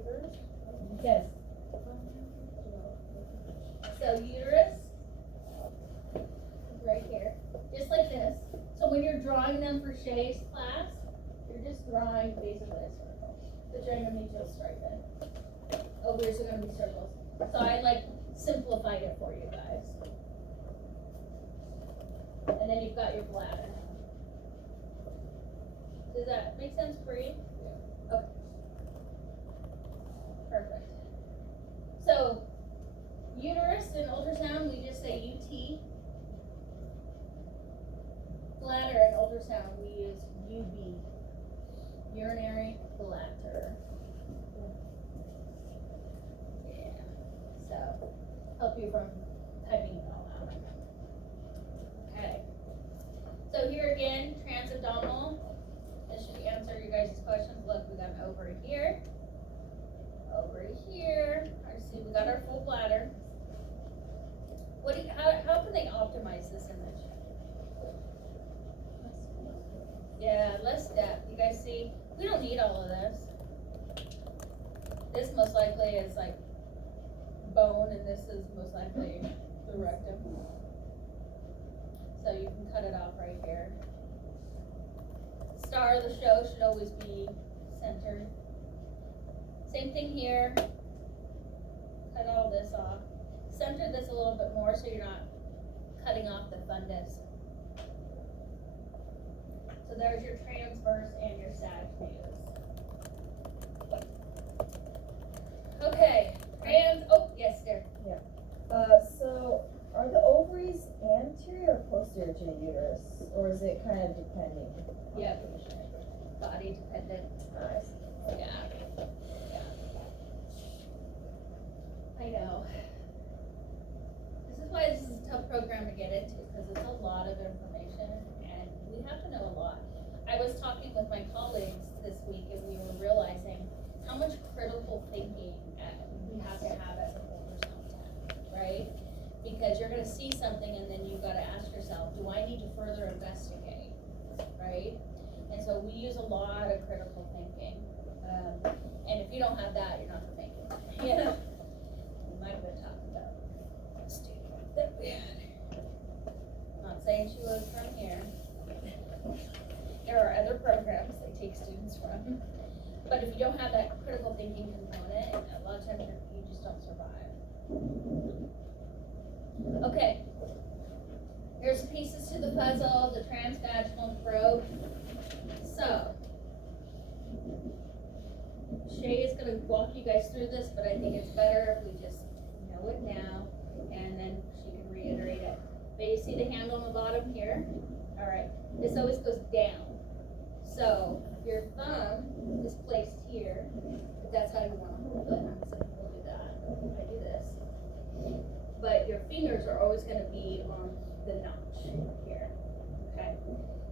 uterus? Yes. So uterus is right here, just like this. So when you're drawing them for Shay's class, you're just drawing basically a circle. The endometrial stripen. Ovaries are going to be circles. So I like simplified it for you guys. And then you've got your bladder. Does that make sense for you? Yeah. Okay. Perfect. So uterus in ultrasound, we just say UT. Bladder in ultrasound, we use UB. Urinary bladder. Yeah. So help you from typing it all out. Okay. So here again, transabdominal. This should answer you guys' questions. Look, we got an ovary here. Ovary here. I see we got our full bladder. What do you, how can they optimize this image? Yeah, less depth. You guys see? We don't need all of this. This most likely is like bone, and this is most likely the rectum. So you can cut it off right here. Star of the show should always be centered. Same thing here. Cut all this off. Center this a little bit more so you're not cutting off the fundus. So there's your transverse and your sagittus. Okay, oh, yes, there. Yeah. So are the ovaries anterior or posterior to the uterus, or is it kind of depending? Yeah, body dependent. Nice. Yeah. I know. This is why this is a tough program to get into, because it's a lot of information and we have to know a lot. I was talking with my colleagues this week and we were realizing how much critical thinking we have to have as an ultrasound tech, right? Because you're going to see something and then you've got to ask yourself, do I need to further investigate, right? And so we use a lot of critical thinking. And if you don't have that, you're not going to make it. You know? We might have been talking about a student that we had. I'm not saying she was from here. There are other programs they take students from. But if you don't have that critical thinking component, a lot of times you just don't survive. Okay. Here's pieces to the puzzle, the transvaginal probe. So, Shay is going to walk you guys through this, but I think it's better if we just know it now, and then she can reiterate it. But you see the handle on the bottom here? All right. This always goes down. So, your thumb is placed here, if that's how you want to hold it. So we'll do that. I do this. But your fingers are always going to be on the notch here. Okay.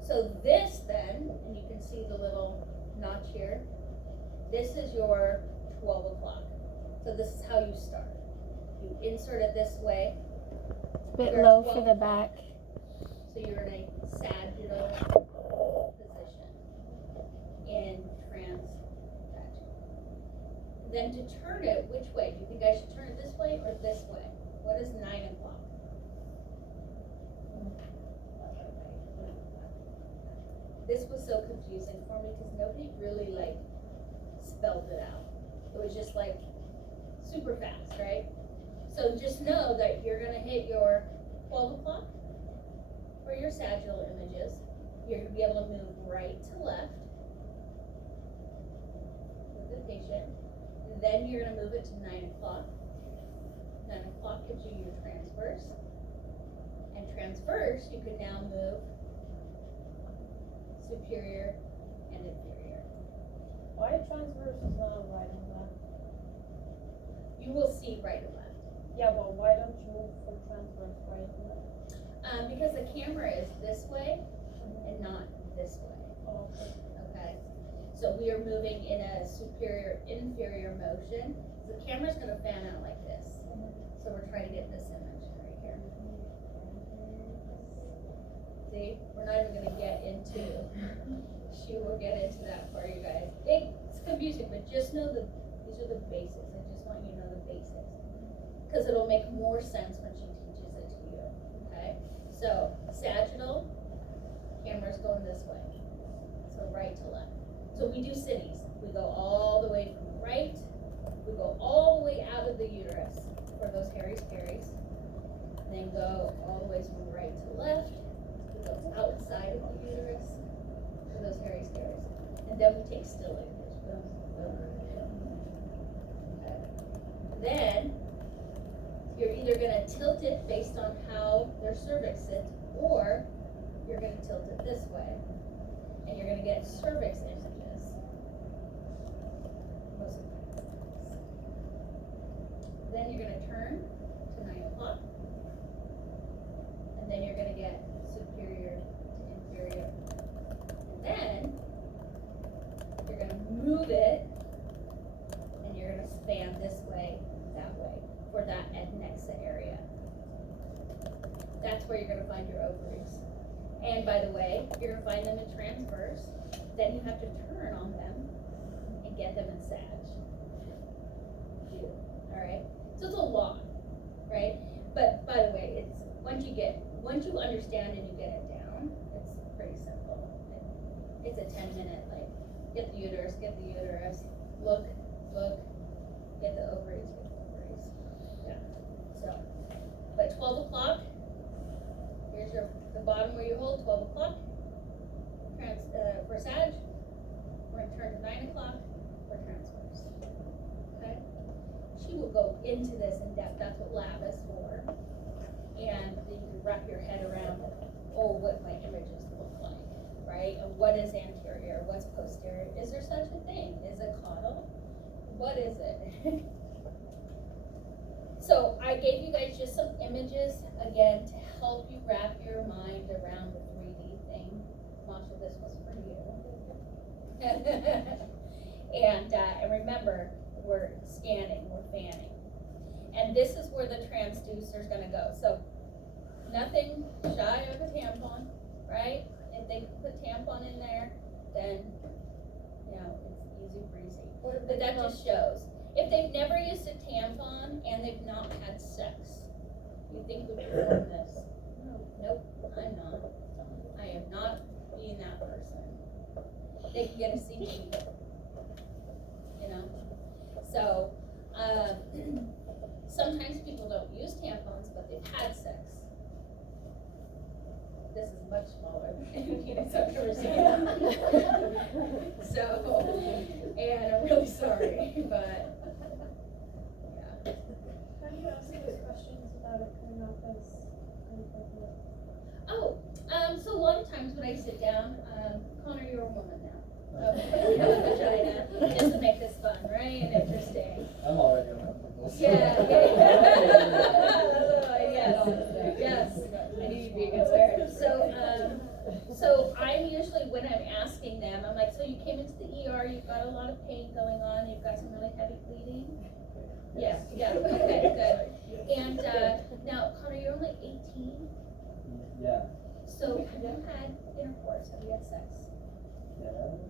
So this then, and you can see the little notch here, this is your 12 o'clock. So this is how you start. You insert it this way. It's a bit low for the back. So you're in a sagittal position in transvaginal. Then to turn it, which way? Do you think I should turn it this way or this way? What is 9 o'clock? This was so confusing for me because nobody really spelled it out. It was just super fast, right? So just know that you're gonna hit your 12 o'clock for your sagittal images. You're gonna be able to move right to left with the patient. Then you're gonna move it to 9 o'clock. 9 o'clock gives you your transverse. And transverse, you can now move superior and inferior. Why transverse is not right and left? You will see right and left. Yeah, but why don't you move from transverse right and left? Because the camera is this way and not this way. Oh, okay. Okay. So we are moving in a superior inferior motion. The camera's going to fan out like this. So we're trying to get this image right here. See, we're not even going to get into. She will get into that for you guys. It's confusing, but just know the These are the basics. I just want you to know the basics. Because it'll make more sense when she teaches it to you, okay? So, sagittal, camera's going this way. So right to left. So we do cities. We go all the way from right, we go all the way out of the uterus for those hairy scaries. And then go all the way from right to left, we go outside of the uterus for those hairy scaries. And then we take still images. Boom, boom, boom. Okay. Then you're either gonna tilt it based on how their cervix sits, or you're gonna tilt it this way, and you're gonna get cervix images. Most of the time. Then you're gonna turn to 9 o'clock, and then you're gonna get superior to inferior. And then you're gonna move it, and you're gonna span this way, that way, for that adnexa area. That's where you're gonna find your ovaries. And by the way, you're gonna find them in transverse. Then you have to turn on them and get them in sag. Alright? So it's a lot, right? But by the way, it's once you understand and you get it down, it's pretty simple. It's a 10-minute, like, get the uterus, look, get the ovaries, Yeah. So, but 12 o'clock, here's the bottom where you hold, 12 o'clock, for sag. We're gonna turn to 9 o'clock for transverse. Okay? She will go into this in depth, that's what lab is for. And then you can wrap your head around, what my images look like, right? And what is anterior, what's posterior? Is there such a thing? Is it caudal? What is it? So I gave you guys just some images, again, to help you wrap your mind around the 3D thing. Masha, this was for you. And remember, we're scanning, we're fanning. And this is where the transducer is gonna go. So nothing shy of a tampon, right? If they put tampon in there, then, it's easy breezy. But that just shows. If they've never used a tampon and they've not had sex, you think we'd perform this? Nope, I'm not. I am not being that person. They can get a CG, So, sometimes people don't use tampons, but they've had sex. This is much smaller than any penis I've ever seen. So, and I'm really sorry, but. How do you ask those questions without it coming off as inappropriate? So a lot of times when I sit down, Connor, you're a woman now. Okay, you have a vagina, just to make this fun, right, and interesting. I'm already uncomfortable. Yeah. Yes, I knew you'd be a good spirit. So I'm usually, when I'm asking them, I'm like, so you came into the ER, you've got a lot of pain going on, you've got some really heavy bleeding? Yeah, okay, good. And, now, Connor, you're only 18? Yeah. So have you had intercourse, have you had sex?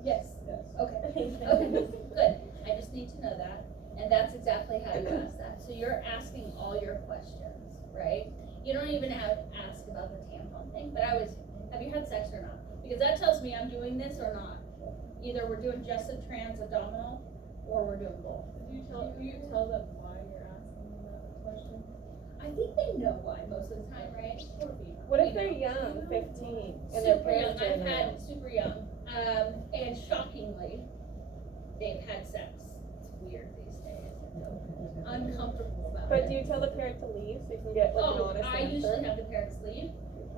Yes. Yes. Okay, good. I just need to know that, and that's exactly how you ask that. So you're asking all your questions, right? You don't even have to ask about the tampon thing, but have you had sex or not? Because that tells me I'm doing this or not. Either we're doing just a trans-abdominal, or we're doing both. Do you tell them why you're asking that question? I think they know why most of the time, right? What if they're young, 15, and their Super young, parents are I've in the had room? super young, and shockingly, they've had sex. It's weird these days. Uncomfortable about it. But do you tell the parent to leave so you can get like an honest I usually answer? have the parents leave,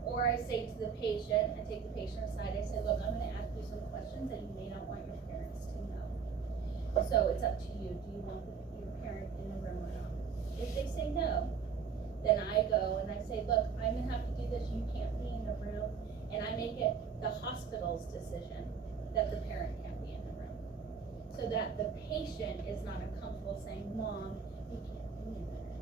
or I say to the patient, I take the patient aside, I say, look, I'm gonna ask you some questions that you may not want your parents to know. So it's up to you, do you want your parent in the room or not? If they say no, then I go and I say, look, I'm gonna have to do this, you can't be in the room, and I make it the hospital's decision that the parent can't be in the room. So that the patient is not uncomfortable saying, Mom, you can't be in there.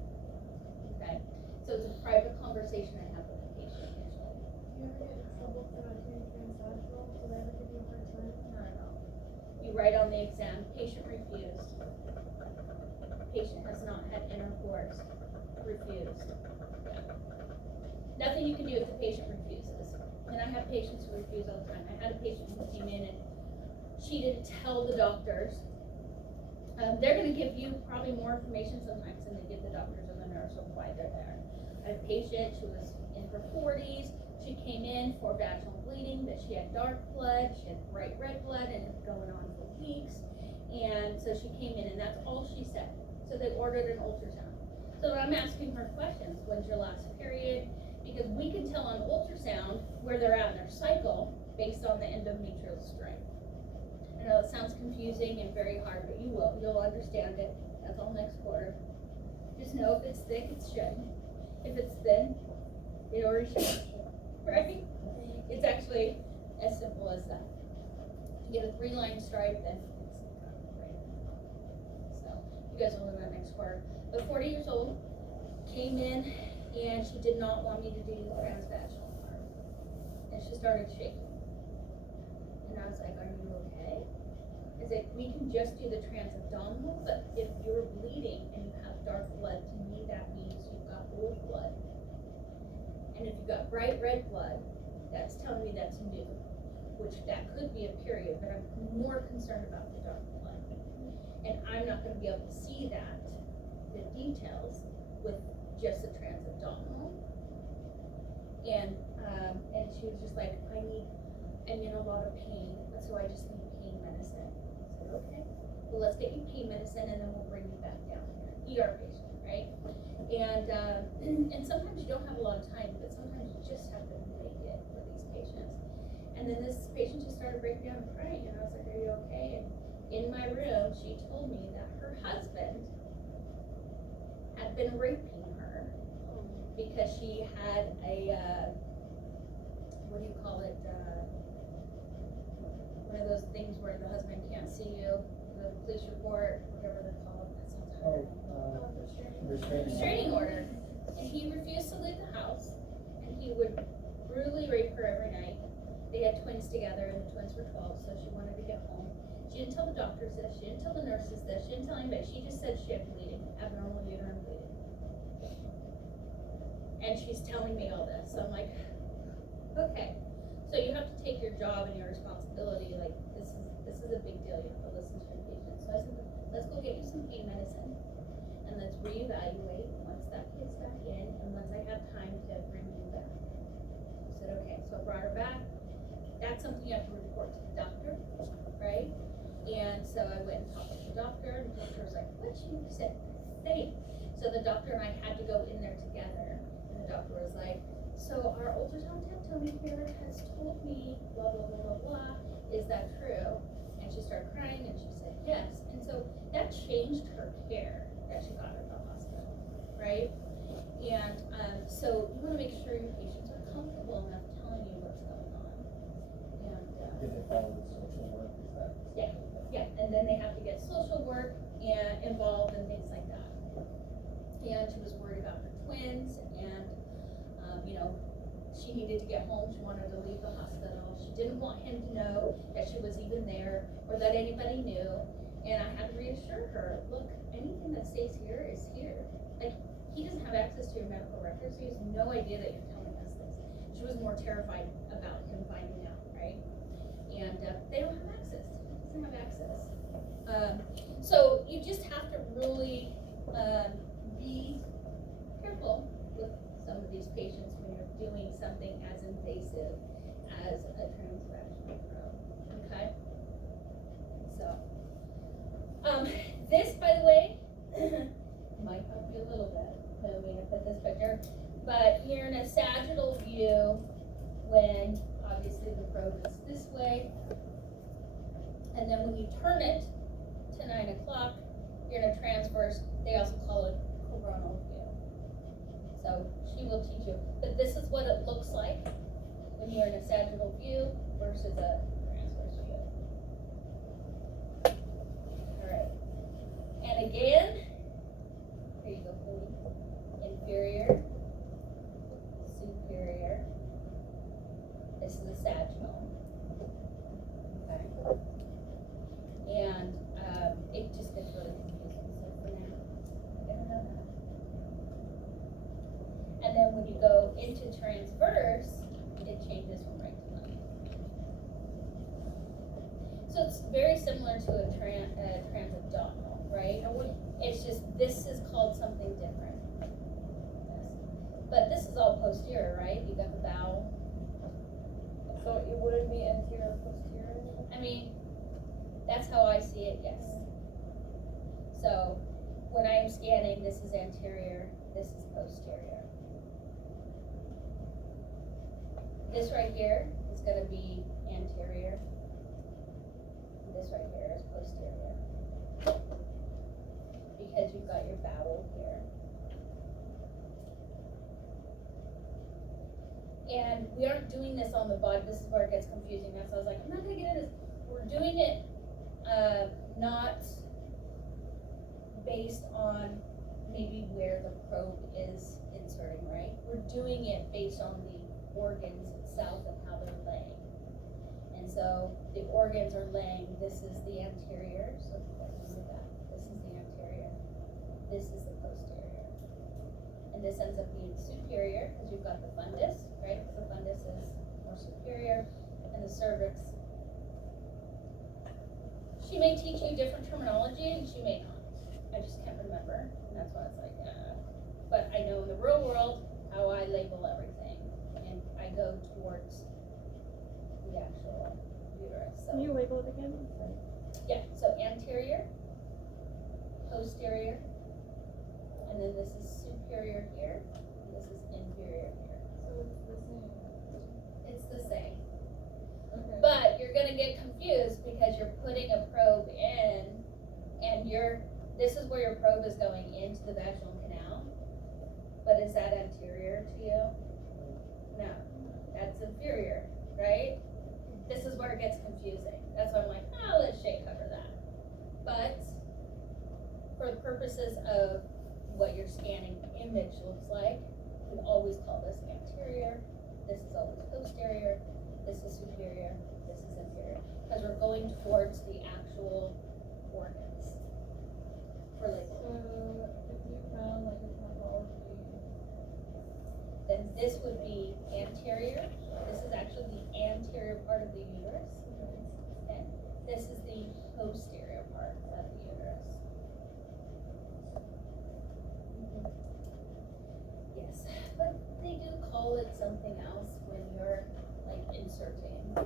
Okay? So it's a private conversation I have with the patient usually. Do you ever get in trouble for not doing transvaginal? Do they ever give you a hard time? Not at all. You write on the exam, patient refused. patient has not had intercourse, refused. Nothing you can do if the patient refuses. And I have patients who refuse all the time. I had a patient who came in and she didn't tell the doctors. They're gonna give you probably more information sometimes than they give the doctors or the nurse on why they're there. I had a patient, she was in her 40s, she came in for vaginal bleeding, that she had dark blood, she had bright red blood, and it's going on for weeks. And so she came in and that's all she said. So they ordered an ultrasound. So I'm asking her questions, when's your last period? Because we can tell on ultrasound where they're at in their cycle based on the endometrial strength. I know it sounds confusing and very hard, but you'll understand it. That's all next quarter. Just know if it's thick, it's shedding. If it's thin, it already shed, right? It's actually as simple as that. If you get a 3-line stripe, then it's right. So you guys will learn that next quarter. But 40 years old, came in and she did not want me to do the transvaginal part. And she started shaking. And I was like, are you okay? I was like, we can just do the transabdominal, but if you're bleeding and you have dark blood, to me that means you've got old blood. And if you've got bright red blood, that's telling me that's new, which that could be a period, but I'm more concerned about the dark blood. And I'm not gonna be able to see that, the details, with just the transabdominal. And she was just like, I'm in a lot of pain, so I just need pain medicine. I said, okay, well, let's get you pain medicine and then we'll bring you back down here. ER patient, right? And sometimes you don't have a lot of time, but sometimes you just have to make it for these patients. And then this patient just started breaking down and crying, and I was like, are you okay? And in my room, she told me that her husband had been raping her because she had a, what do you call it, one of those things where the husband can't see you, the police report, whatever they're called, that sounds hard. Restraining order. And he refused to leave the house, and he would brutally rape her every night. They had twins together, and the twins were 12, so she wanted to get home. She didn't tell the doctors this, she didn't tell the nurses this, she didn't tell anybody, she just said she had bleeding, abnormal uterine bleeding. And she's telling me all this, so I'm like, okay. So you have to take your job and your responsibility, like, this is a big deal, you have to listen to your patients. So I said, let's go get you some pain medicine, and let's reevaluate once that kid's back in, and once I have time to bring you back. I said, okay, so I brought her back. That's something you have to report to the doctor, right? And so I went and talked to the doctor, and the doctor was like, what you said, say. So the doctor and I had to go in there together, and the doctor was like, so our ultrasound tech, Toni here, has told me blah, blah, blah, blah, blah. Is that true? And she started crying and she said yes. And so that changed her care that she got at the hospital, right? And so you want to make sure your patients are comfortable enough telling you what's going on. And Did they follow the social work? Is that? yeah, and then they have to get social work and involved and things like that. And she was worried about her twins, and she needed to get home. She wanted to leave the hospital. She didn't want him to know that she was even there or that anybody knew. And I had to reassure her, look, anything that stays here is here. Like, he doesn't have access to your medical records, so he has no idea that you're telling us this. She was more terrified about him finding out, right? And they don't have access. He doesn't have access. So you just have to really be careful with some of these patients when you're doing something as invasive as a transvaginal probe, okay? So, this, by the way, might help you a little bit. I don't mean to put this picture, but you're in a sagittal view when obviously the probe is this way, and then when you turn it to 9 o'clock, you're in a transverse. They also call it coronal view. So she will teach you. But this is what it looks like when you're in a sagittal view versus a transverse view. Alright. And again, here you go, Toni. Inferior, superior. This is a sagittal. Okay. And it just gets really confusing. So for now, So it's very similar to a transabdominal, right? It's just, this is called something different. Yes. But this is all posterior, right? You got the bowel. So it wouldn't be anterior or posterior? I mean, that's how I see it, yes. So when I am scanning, this is anterior, this is posterior. This right here is gonna be anterior. This right here is posterior. Because you've got your bowel here. And we aren't doing this on the body, this is where it gets confusing, that's why I was like, I'm not gonna get into this. We're doing it, not based on maybe where the probe is inserting, right? We're doing it based on the organs itself and how they're laying. And so the organs are laying, this is the anterior, so remember that. This is the anterior, this is the posterior. And this ends up being superior, because you've got the fundus, right? The fundus is more superior, and the cervix. She may teach you different terminology, and she may not. I just can't remember, and that's why it's like, but I know in the real world how I label everything, and I go towards the actual uterus. So Can you label it again? yeah, so anterior, posterior, and then this is superior here, and this is inferior here. So it's the same. It's the same. Okay. But you're gonna get confused because you're putting a probe in, and this is where your probe is going into the vaginal canal. But is that anterior to you? No, that's inferior, right? This is where it gets confusing. That's why I'm like, let Shay cover that. But for the purposes of what your scanning image looks like, we always call this anterior, this is always posterior, this is superior, this is inferior, because we're going towards the actual organs for label. So if you found like a pathology, Then this would be anterior, this is actually the anterior part of the uterus, okay? This is the posterior part of the uterus. Yes, but they do call it something else when you're like inserting.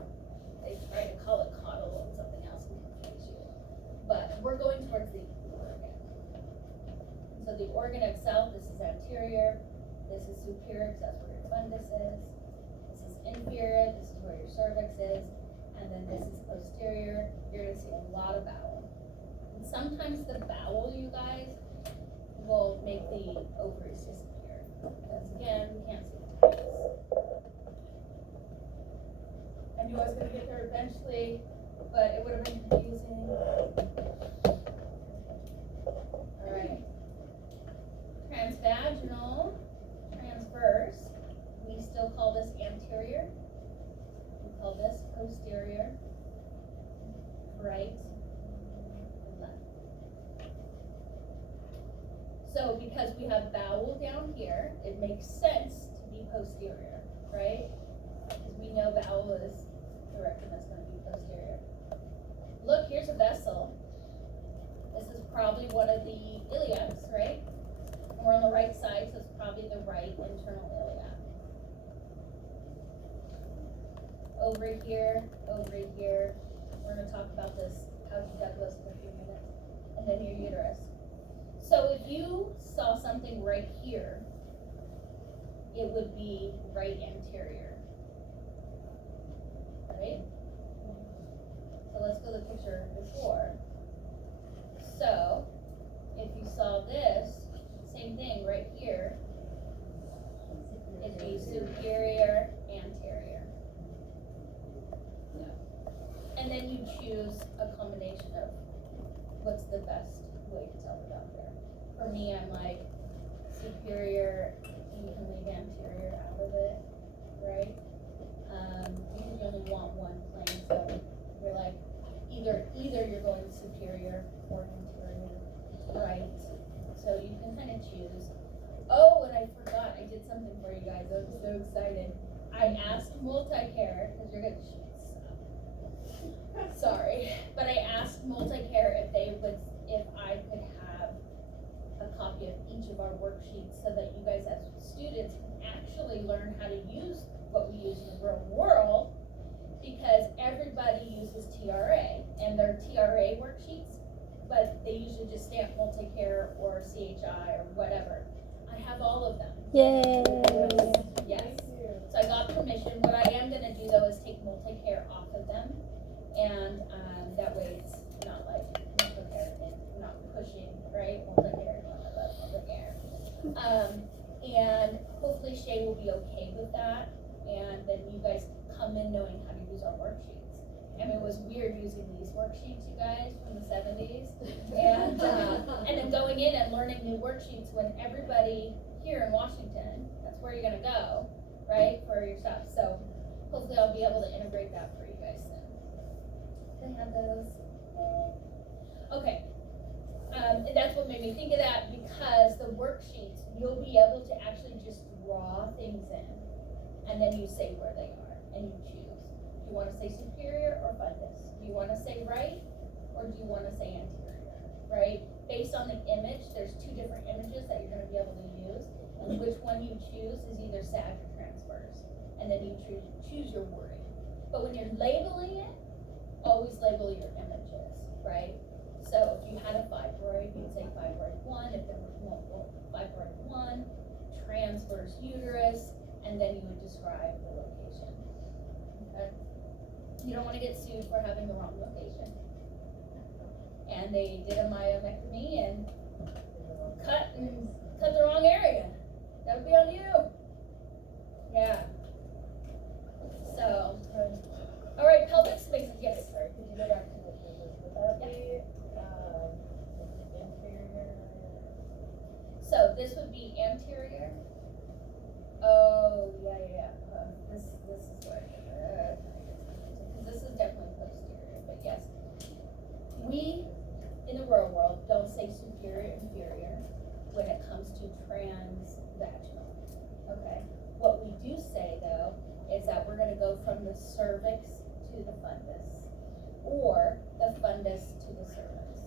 They try to call it coddle and something else and confuse you. But we're going towards the organ. So the organ itself, this is anterior, this is superior because that's where your fundus is. This is inferior, this is where your cervix is, and then this is posterior. You're gonna see a lot of bowel. And sometimes the bowel, you guys, will make the ovaries disappear. Because again, we can't see the pelvis. I knew I was gonna get there eventually, but it would have been confusing. Alright. Transvaginal, transverse, we still call this anterior. We call this posterior, right, and left. So because we have bowel down here, it makes sense to be posterior, right? Because we know bowel is the rectum, that's gonna be posterior. Look, here's a vessel. This is probably one of the iliacs, right? And we're on the right side, so it's probably the right internal iliac. Over here, we're gonna talk about this pouch Douglas in a few minutes, and then your uterus. So if you saw something right here, it would be right anterior, right? So let's go to the picture before. So if you saw this, same thing right here, it'd be superior, anterior. And then you choose a combination of what's the best way to tell the doctor. For me, I'm like superior, you can leave anterior out of it, right? Because you only want one plane, so you're like, either you're going superior or anterior, right? So you can kind of choose. Oh, and I forgot, I did something for you guys, I'm so excited. I asked multi-care, because you're gonna shoot stuff. Sorry. worksheets so that you guys as students can actually learn how to use what we use in the real world, because everybody uses TRA and their TRA worksheets, but they usually just stamp multi-care or CHI or whatever. I have all of them. Yay. Yes. So I got permission. What I am gonna do though is take multi-care off of them, and that way it's not like multi-care and not pushing, right? Multi-care, multi-care. And hopefully Shay will be okay with that, and then you guys come in knowing how to use our worksheets. I mean, it was weird using these worksheets, you guys, from the 70s, and then going in and learning new worksheets when everybody here in Washington, that's where you're gonna go, right, for your stuff. So hopefully I'll be able to integrate that for you guys soon. They have those. Okay. And that's what made me think of that, because the worksheets, you'll be able to actually just draw things in, and then you say where they are, and you choose. Do you want to say superior or fundus? Do you want to say right, or do you want to say anterior, right? Based on the image, there's two different images that you're going to be able to use, and which one you choose is either sag or transverse, and then you choose your wording. But when you're labeling it, always label your images, right? So if you had a fibroid, you'd say fibroid 1, if there was multiple, fibroid 1, transverse uterus, and then you would describe the location. Okay? You don't want to get sued for having the wrong location. And they did a myomectomy and cut the wrong area. That would be on you. Yeah. So, all right, pelvic space. Yes. Sorry, could you go back to the pelvis? Would that be, inferior? So this would be anterior. Oh, yeah. This is where, because this is definitely posterior, but yes. We, in the real world, don't say superior, inferior when it comes to transvaginal, okay? What we do say, though, is that we're gonna go from the cervix to the fundus, or the fundus to the cervix,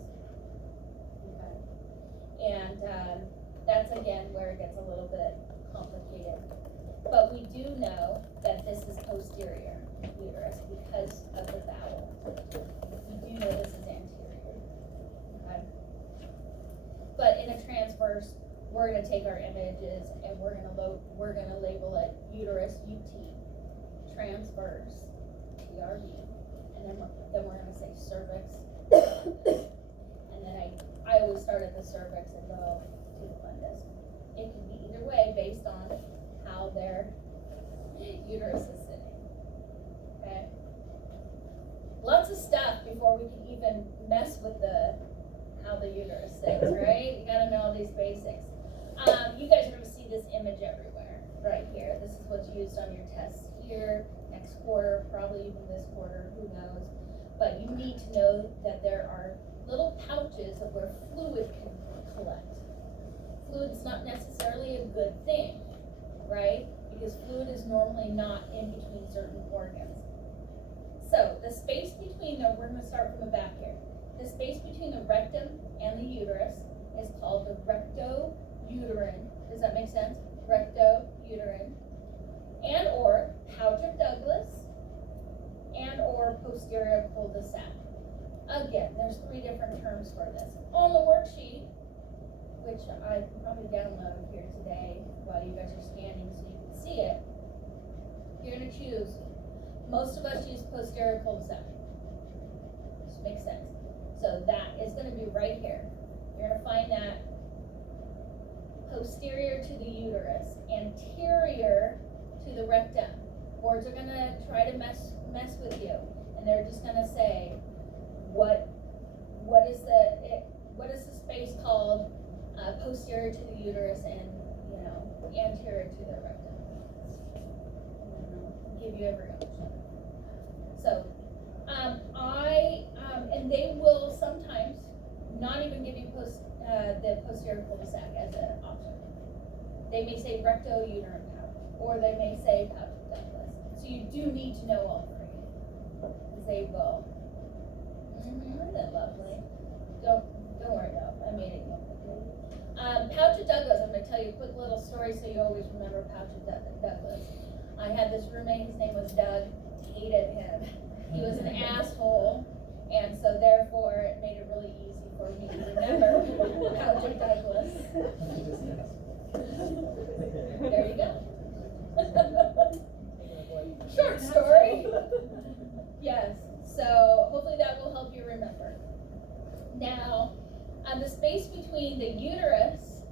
okay? And that's, again, where it gets a little bit complicated. But we do know that this is posterior uterus because of the bowel. We do know this is anterior, okay? But in a transverse, we're gonna take our images and we're gonna label it uterus UT, transverse TRV, and then we're gonna say cervix. And then I always start at the cervix and go to the fundus. It can be either way based on how their uterus is sitting. Okay? Lots of stuff before we can even mess with how the uterus sits, right? You gotta know all these basics. You guys are gonna see this image everywhere, right here. This is what's used on your tests here, next quarter, probably even this quarter, who knows. But you need to know that there are little pouches of where fluid can collect. Fluid's not necessarily a good thing, right? Because fluid is normally not in between certain organs. So the space between we're gonna start from the back here. The space between the rectum and the uterus is called the recto-uterine. Does that make sense? Recto-uterine. And or pouch of Douglas, and or posterior cul-de-sac. Again, there's 3 different terms for this. On the worksheet, which I can probably download here today while you guys are scanning so you can see it, you're gonna choose, most of us use posterior cul-de-sac. Which makes sense. So that is gonna be right here. You're gonna find that posterior to the uterus, anterior to the rectum. Boards are gonna try to mess with you, and they're just gonna say, what is the space called posterior to the uterus and anterior to the rectum? Give you every option. So and they will sometimes not even give you the posterior cul-de-sac as an option. They may say recto-uterine pouch, or they may say pouch of Douglas. So you do need to know all 3, because they will. Isn't that lovely? Don't worry though, I made it complicated. Pouch of Douglas, I'm going to tell you story so you always remember Pouch of Douglas. I had this roommate, his name was Doug, hated him. He was an asshole, and so therefore it made it really easy for me to remember Pouch of Douglas. There you go. Short story. Yes, so hopefully that will help you remember. Now, the space between the uterus,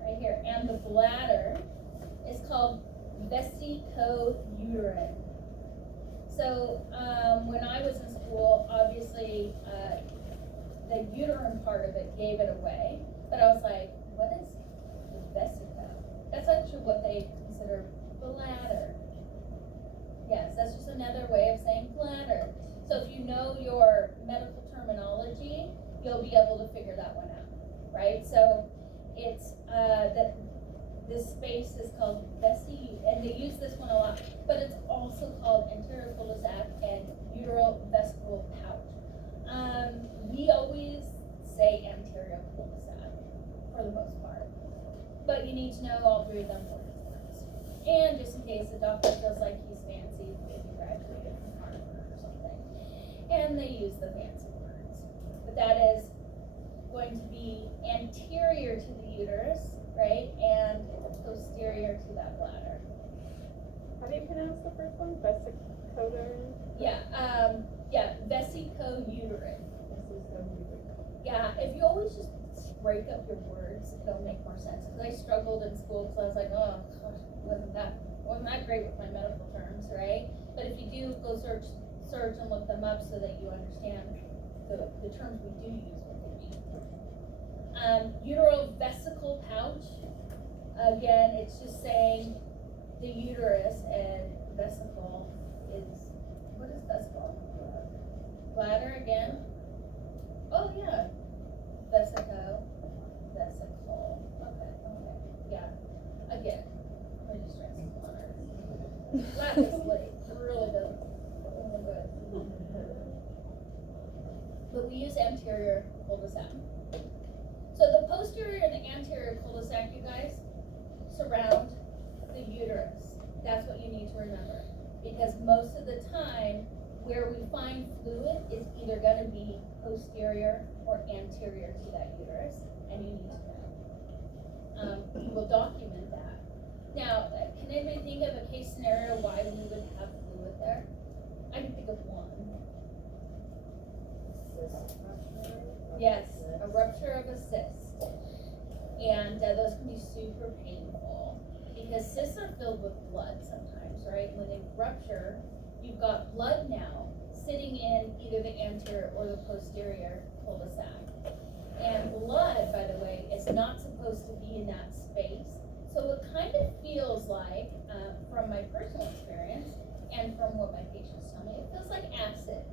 right here, and the bladder is called vesicouterine. So, when I was in school, obviously, the uterine part of it gave it away, but I was like, what is the vesico? That's actually what they consider bladder. Yes, that's just another way of saying bladder. So if you know your medical terminology, you'll be able to figure that one out, right? So it's this space is called and they use this one a lot, but it's also called anterior cul-de-sac and uteral vesical pouch. We always say anterior cul-de-sac for the most part, but you need to know all three of them for different words. And just in case the doctor feels like he's fancy, maybe graduated from Harvard or something, and they use the fancy words. But that is going to be anterior to the uterus, right, and posterior to that bladder. How do you pronounce the first one? Vesicouterine? Yeah, vesicouterine. Yeah, if you always just break up your words, it'll make more sense. Because I struggled in school because I was like, oh gosh, wasn't that great with my medical terms, right? But if you do go search and look them up so that you understand the terms we do use, what they mean. Uteral vesical pouch. Again, it's just saying the uterus, and vesicle is, what is vesicle? Bladder again. Oh yeah, vesicle. Okay. Yeah. Again, let me just try some water. Lapis late really doesn't good. But we use anterior cul-de-sac. So the posterior and the anterior cul-de-sac, you guys, surround the uterus. That's what you need to remember. Because most of the time, where we find fluid is either going to be posterior or anterior to that uterus, and you need to know. You will document that. Now, can anybody think of a case scenario why we would have fluid there? I can think of one. Yes, a rupture of a cyst. And those can be super painful because cysts are filled with blood sometimes, right? When they rupture, you've got blood now sitting in either the anterior or the posterior cul-de-sac. And blood, by the way, is not supposed to be in that space. So it kind of feels like, from my personal experience and from what my patients tell me, it feels like acid.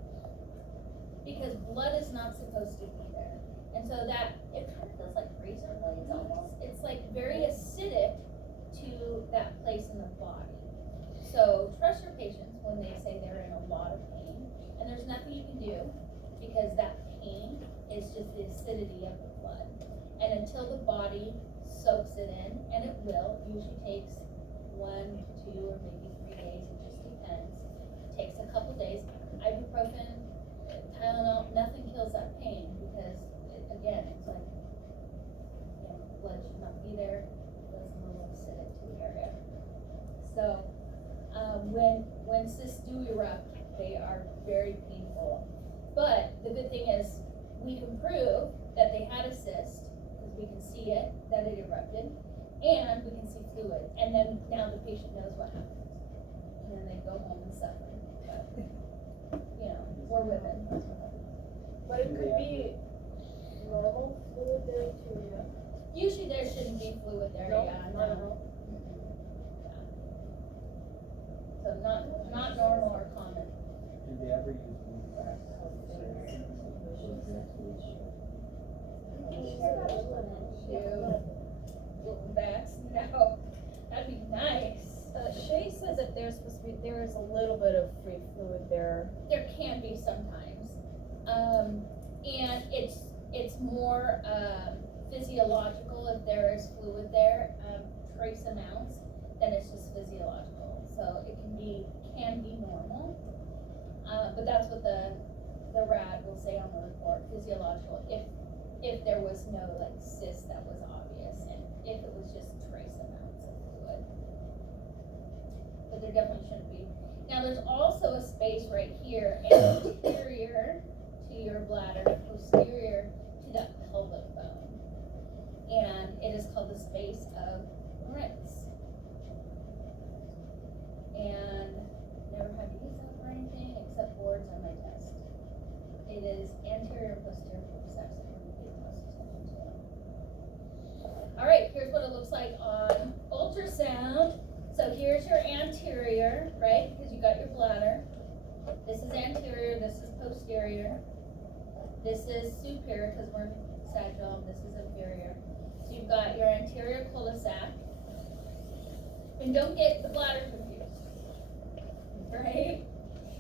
Because blood is not supposed to be there. And so that, it kind of feels like razor blades almost. It's like very acidic to that place in the body. So trust your patients when they say they're in a lot of pain. And there's nothing you can do because that pain is just the acidity of the blood. And until the body soaks it in, and it will, usually takes 1 to 2 or maybe 3 days, it just depends. It takes a couple days. Ibuprofen, Tylenol, nothing kills that pain because, again, it's like, blood should not be there. It was a little acidic to the area. So, when cysts do erupt, they are very painful. But the good thing is, we can prove that they had a cyst, because we can see it, that it erupted, and we can see fluid. And then now the patient knows what happens. And then they go home and suffer. But, we're women. But it could be normal fluid there too, yeah. Usually there shouldn't be fluid there, No, yeah. not at all. So not normal or common. Did they ever use blue facts? Backs? No. That'd be nice. Shay says that there is a little bit of free fluid there. There can be sometimes. And it's more physiological if there is fluid there. trace amounts, then it's just physiological. So it can be normal, but that's what the rad will say on the report, physiological, if there was no like cyst that was obvious, and if it was just trace amounts of fluid. But there definitely shouldn't be. Now there's also a space right here, anterior to your bladder, posterior to that pelvic bone. And it is called the space of Moritz. And never had to use that for anything except boards on my test. It is anterior and posterior cul-de-sacs that we're going to pay the most attention to. All right, here's what it looks like on ultrasound. So here's your anterior, right? Because you got your bladder. This is anterior, this is posterior. This is superior because we're sagittal, and this is inferior. So you've got your anterior cul-de-sac. And don't get the bladder confused. Right?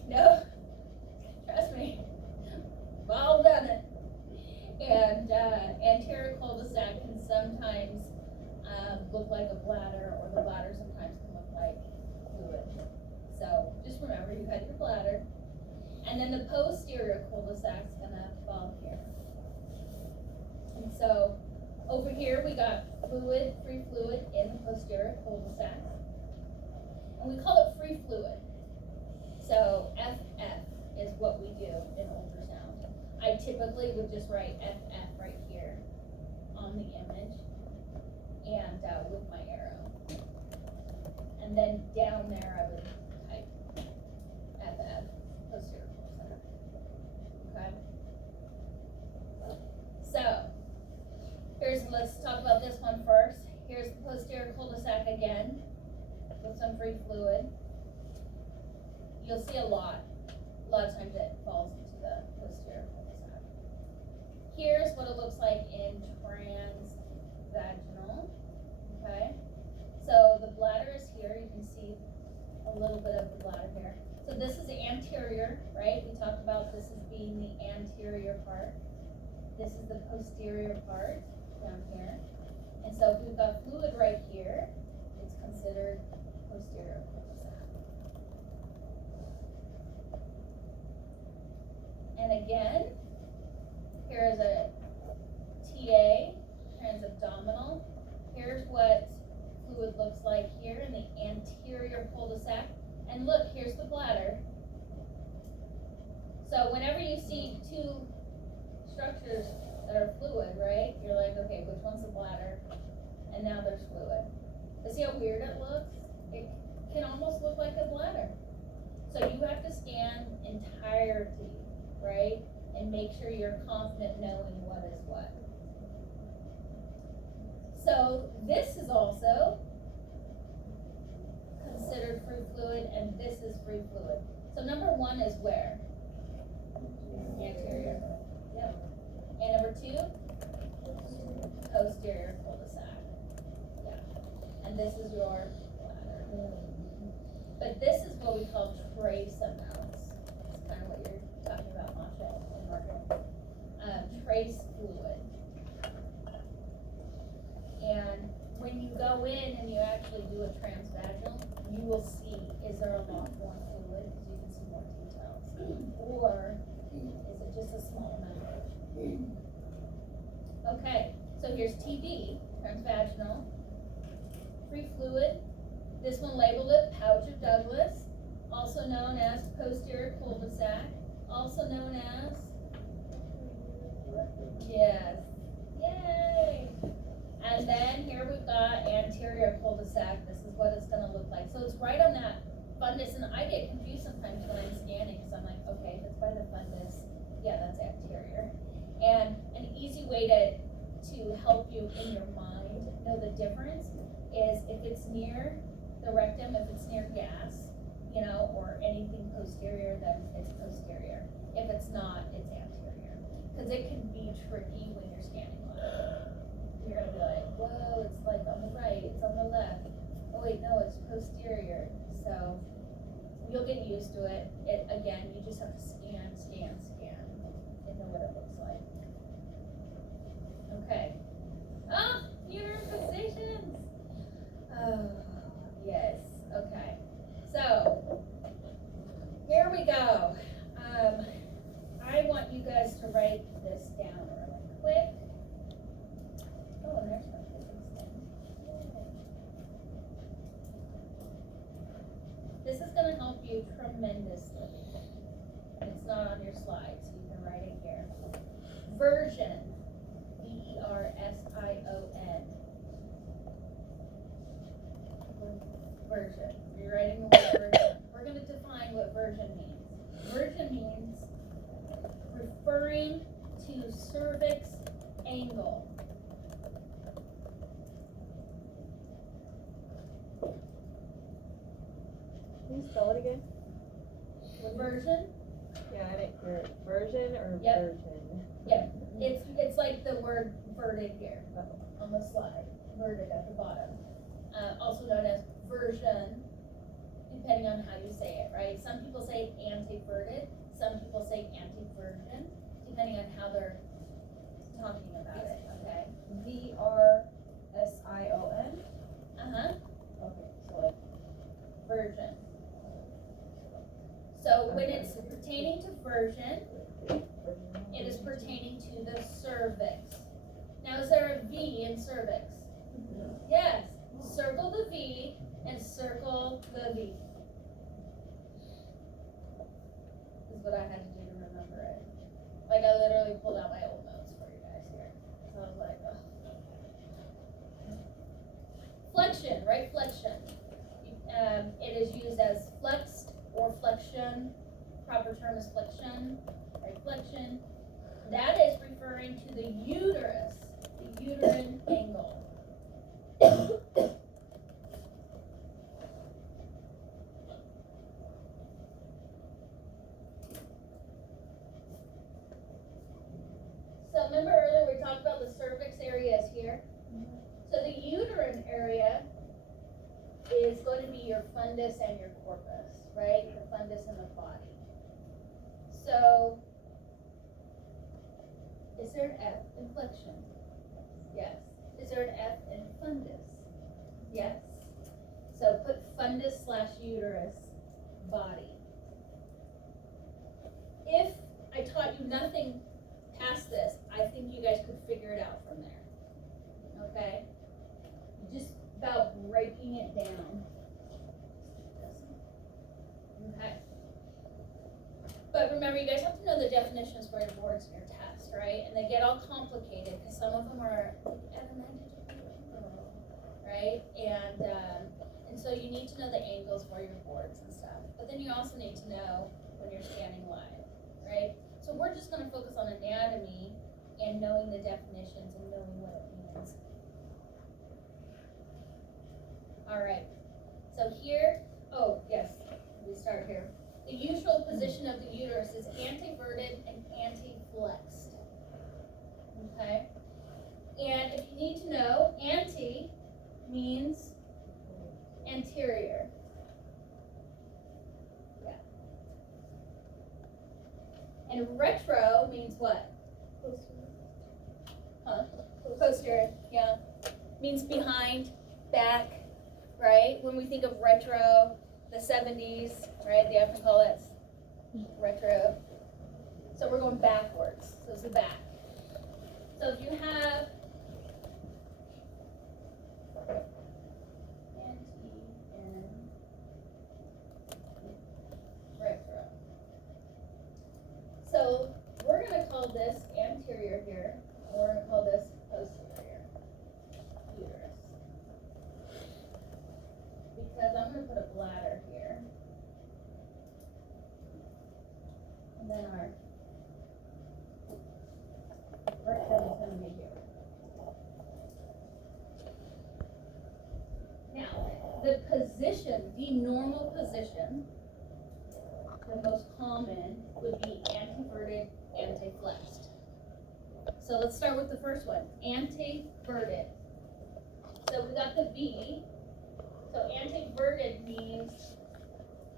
No? Trust me. We've all done it. And anterior cul-de-sac can sometimes look like a bladder, or the bladder sometimes can look like fluid. So just remember, you got your bladder, and then the posterior cul-de-sac is gonna fall here. And so over here we got fluid, free fluid in the posterior cul-de-sac, and we call it free fluid. So FF is what we do in ultrasound. I typically would just write FF right here on the image, and with my arrow, and then down there I would type FF, posterior cul-de-sac. Okay. So let's talk about this one first. Here's the posterior cul-de-sac again with some free fluid. You'll see a lot of times it falls into the posterior cul-de-sac. Here's what it looks like in transvaginal. Okay, so the bladder is here. You can see a little bit of the bladder here. So this is the anterior, right? We talked about this as being the anterior part. This is the posterior part down here. And so if we've got fluid right here, it's considered posterior cul-de-sac. And again, here's a TA, transabdominal. Here's what fluid looks like here in the anterior cul-de-sac. And look, here's the bladder. So whenever you see two structures that are fluid, right, you're like, okay, which one's the bladder? And now there's fluid. But see how weird it looks? It can almost look like a bladder. So you have to scan entirety, right? And make sure you're confident knowing what is what. So this is also considered free fluid, and this is free fluid. So number one is where? Anterior. Yep. And number two? Posterior cul-de-sac. Yeah. And this is your bladder. But this is what we call trace amounts. That's kind of what you're talking about, Masha and Margaret. Trace fluid. And when you go in and you actually do a transvaginal, you will see, is there a lot more fluid, because you can see more details, or is it just a small amount? Okay, so here's TB, transvaginal, free fluid. This one labeled it pouch of Douglas, also known as posterior cul-de-sac, also known as, yes, yay! And then here we've got anterior cul-de-sac. This is what it's going to look like. So it's right on that fundus, and I get confused sometimes when I'm scanning, because I'm like, okay, if it's by the fundus, yeah, that's anterior. And an easy way to help you in your mind know the difference is if it's near the rectum, if it's near gas, you know, or anything posterior, then it's posterior. If it's not, it's anterior. Because it can be tricky when you're scanning live. You're gonna be like, whoa, it's like on the right, it's on the left. Oh wait, no, it's posterior. So you'll get used to it. Again, you just have to scan, and know what it looks like. Okay. Ah, uterine positions. this down really quick. Oh, and there's my physics thing. This is gonna help you tremendously. It's not on your slide, so you can write it here. Version, version. Version, you're writing the word version. We're gonna define what version means. Version means referring to cervix angle. Can you spell it again? Version, Yeah, I didn't hear it. Version or Yep. version? Yep. It's like the word verted here on the slide, verted at the bottom. Also known as version, depending on how you say it, right? Some people say anti-verted, some people say anti-version, depending on how they're talking about it, okay? VRSION? Uh-huh, Okay, so like, version. So when it's pertaining to version, it is pertaining to the cervix. Now, is there a V in cervix? Yes. Circle the V and circle the V. This is what I had to do to remember it. Like, I literally pulled out my old notes for you guys here. So I was like, ugh. Flexion, right? Flexion. It is used as flexed or flexion. Proper term is flexion, right? Flexion. That is referring to the uterus, the uterine angle. So remember earlier we talked about the cervix area is here. So the uterine area is going to be your fundus and your corpus, right? The fundus and the body. So, is there an F in flexion? Yes. Is there an F in fundus? Yes. So put fundus / uterus body. If I taught you nothing past this, I think you guys could figure it out from there. Okay? Just about breaking it down. Okay. But remember, you guys have to know the definitions for your boards and your test, right? And they get all complicated because some of them are right? And so you need to know the angles for your boards and stuff. But then you also need to know when you're standing live, right? So we're just going to focus on anatomy and knowing the definitions and knowing what it means. All right. So here, oh yes, we start here. The usual position of the uterus is anteverted and anteflexed. Okay? And if you need to know, anti means anterior. Yeah. And retro means what? Huh? Posterior, yeah. Means behind, back, right? When we think of retro, the 70s, right? They often call it retro. So we're going backwards. So it's the back. So if you have anti and retro. So we're going to call this anterior here. And we're going to call this posterior uterus. Because I'm going to put a bladder here. And then our rectum is going to be here. Now, the position, the normal position, the most common would be anteverted, anteflexed. So let's start with the first one, anteverted. So we got the V. So anteverted means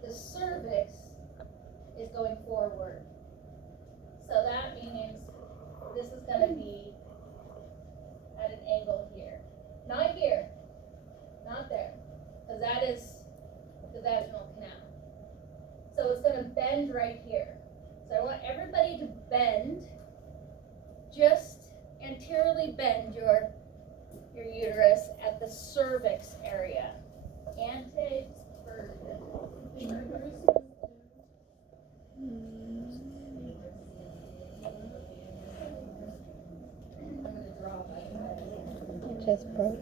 the cervix is going forward. So that means this is going to be at an angle here. Not here, not there, because that is the vaginal canal. So it's going to bend right here. So I want everybody to bend actually bend your uterus at the cervix area. Anteverted. I'm gonna draw by It just broke.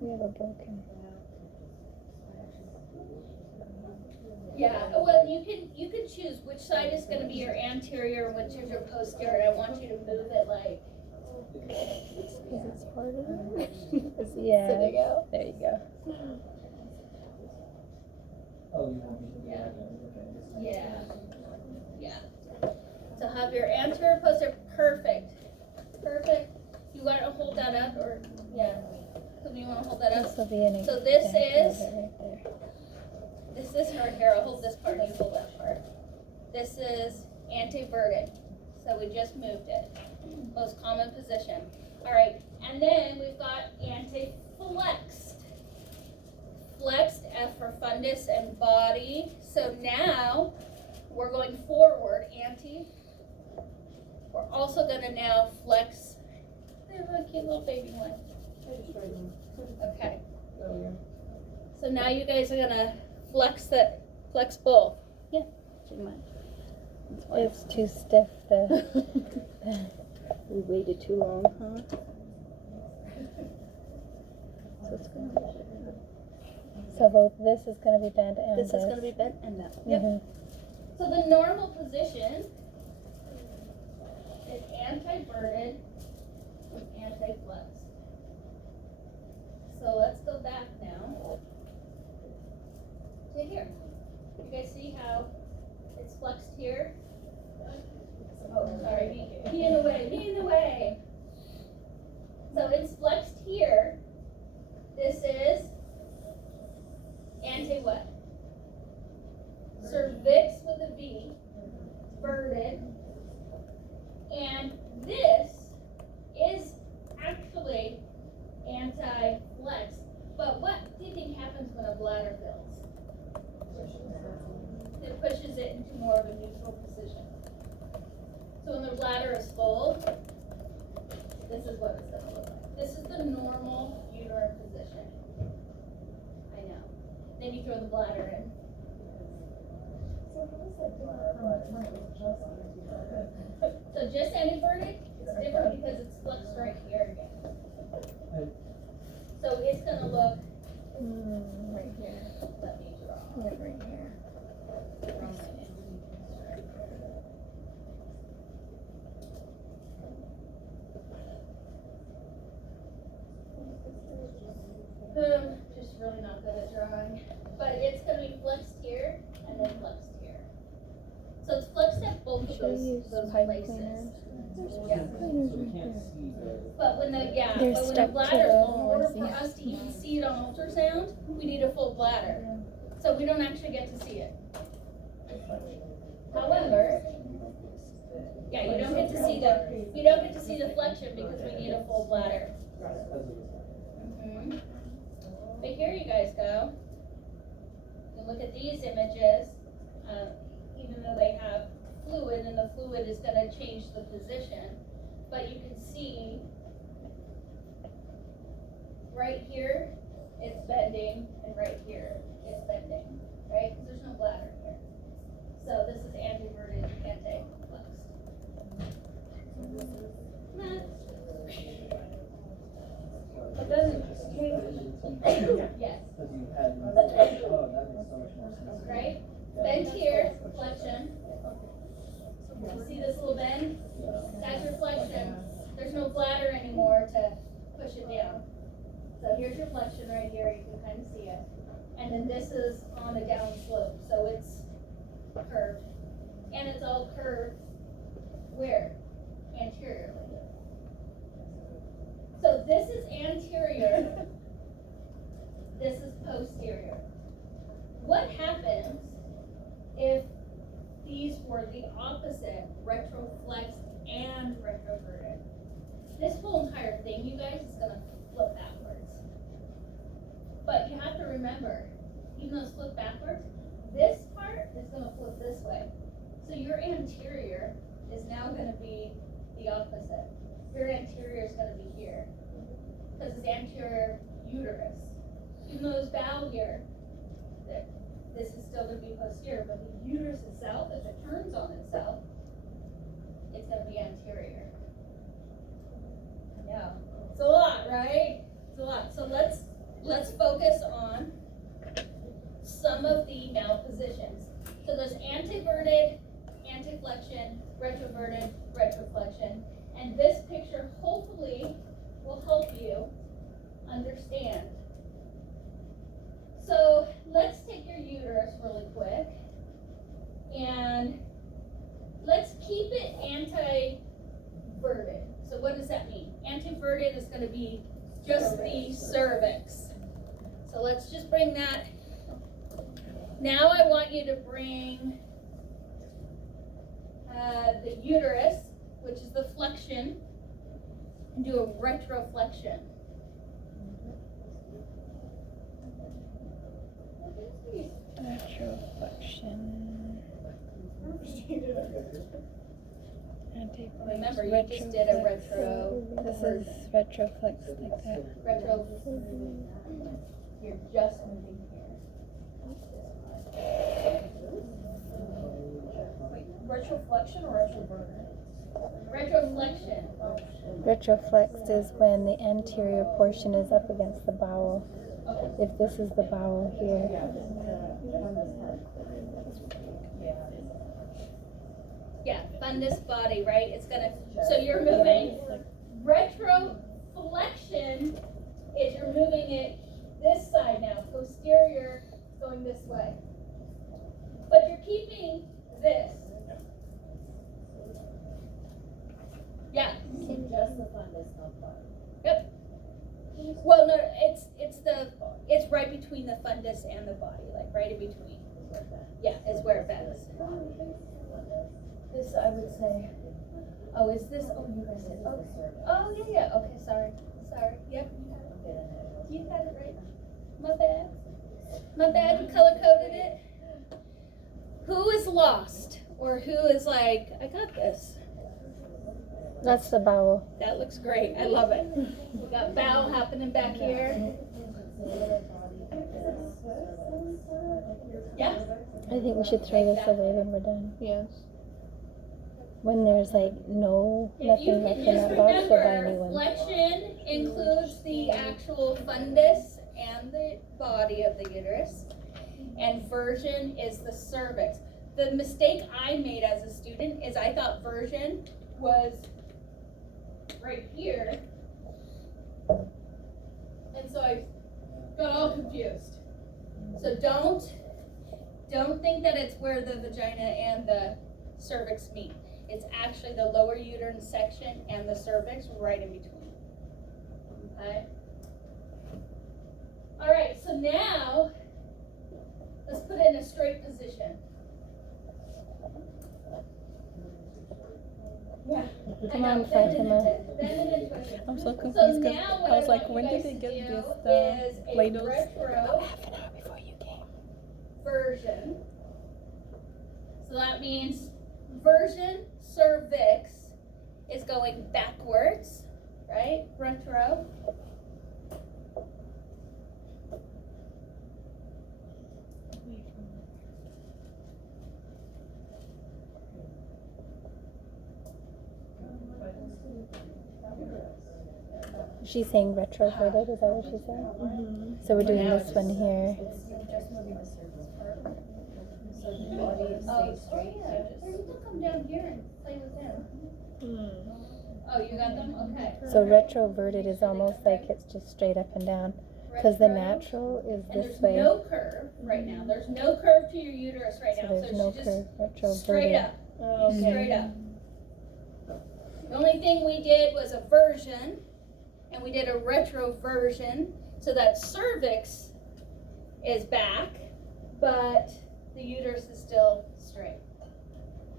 We have a broken. Yeah, well, you can choose which side is gonna be your anterior and which is your posterior. I want you to move it like, Is this harder? Yeah. So there you go. There you go. Oh, you want me to do Yeah. that? Okay. yeah. So have your anterior, posterior, perfect. You wanna hold that up or, yeah. So do you wanna hold that up? This will be an So this example is- of it right there. This is her here, I'll hold this part, you hold that part. This is anteverted, so we just moved it. Most common position. All right, and then we've got anteflexed. Flexed, F for fundus and body. So now we're going forward, anti. We're also gonna now flex. I have a cute little baby one. Okay. So now you guys are gonna flex both. Too much. It's too stiff. We waited too long, huh? So it's gonna. So both this is gonna be bent and This is gonna be bent and that. Yep. Mhm. So the normal position is anteverted and anteflexed. So let's go back now to here. You guys see how it's flexed here? Oh, sorry, me in the way. So it's flexed here. This is ante what? Cervix with a V, verted. And this is actually anti-flex. But what do you think happens when a bladder fills? It pushes it into more of a neutral position. So when the bladder is full, this is what it's going to look like. This is the normal uterine position. I know. Then you throw the bladder in. So just anteverted, it's different because it's flexed right here again. So it's going to look right here. Let me draw. Yeah, right here. Just really not good at drawing. But it's going to be flexed here and then flexed here. So it's flexed at both of Should we use those pipe places. cleaners? Yeah. So we can't see the. But when the They're but when the stuck to bladder the is full, in order walls, for yeah. us to even see it on ultrasound, we need a full bladder. So we don't actually get to see it. However, yeah, you don't get to see the flexion because we need a full bladder. Mhm. But here you guys go. You look at these images, even though they have fluid, and the fluid is going to change the position, but you can see right here it's bending, and right here it's bending, right? Because there's no bladder here. So this is anteverted, anteflexed. But then, Yes, Because you had, oh, that makes so much more sense. right? Bend here, flexion. See this little bend? That's your flexion. There's no bladder anymore to push it down. So here's your flexion right here, you can kind of see it. And then this is on the down slope, so it's curved. And it's all curved where? Anteriorly. So this is anterior, this is posterior. What happens if these were the opposite, retroflexed and retroverted? This whole entire thing, you guys, is gonna flip backwards. But you have to remember, even though it's flipped backwards, this part is gonna flip this way. So your anterior is now gonna be the opposite. your anterior is gonna be here. Because it's anterior uterus. Even though it's bowel here, this is still gonna be posterior, but the uterus itself, if it turns on itself, it's gonna be anterior. Yeah, it's a lot, right? It's a lot. So let's focus on some of the malpositions. So there's anteverted, anteflexion, retroverted, retroflexion, and this picture hopefully will help you understand. So let's take your uterus really quick and let's keep it anteverted. So what does that mean? Anteverted is going to be just the cervix. So let's just bring that. Now I want you to bring the uterus, which is the flexion, and do a retroflexion. Retroflexion. Remember, you just did a retro. This is retroflex like that. Retro. You're just moving here. Wait, retroflexion or retroverted? Retroflexion. Retroflexed is when the anterior portion is up against the bowel. Okay. If this is the bowel here. Yeah, fundus body, right? It's gonna. So you're moving. Retroflexion is you're moving it this side now. Posterior going this way. But you're keeping this. Yeah. Just the fundus, not body. Yep. Well, no, it's right between the fundus and the body, like right in between. Yeah, is where it bends. This I would say. Oh, is this? Oh, you guys did. Okay. Oh, yeah. Okay, sorry. Yep. You had it right. My bad. You color coded it. Who is lost, or who is like, I got this? That's the bowel. That looks great. I love it. We got bowel happening back here. Yeah. I think we should throw this away when we're done. Yes. When there's like If you nothing left can in just that box, we'll buy a new remember, one. flexion includes the actual fundus and the body of the uterus, and version is the cervix. The mistake I made as a student is I thought version was right here, and so I got all confused. So don't think that it's where the vagina and the cervix meet. It's actually the lower uterine section and the cervix right in between. Okay? All right, so now let's put it in a straight position. Yeah. Come on, Fatima. Bend it and twist it. I'm so So confused because now I what was like, want when you did guys they to get do this is a Play-Dohs? retro Half an hour before you came. version. So that means version cervix is going backwards, right? Retro. She's saying retroverted, is that what she said? So we're doing this one here. Just moving the surface part. So the body stays straight. Yeah. You can come down here and play with them. Oh, you got them? Okay. So retroverted is almost like it's just straight up and down. Because the Retro. natural is And this there's way. no curve right now. There's no curve to your uterus right So now. there's no it's curve. just straight Retroverted. up. Straight up. The only thing we did was a version, and we did a retroversion, so that cervix is back, but the uterus is still straight.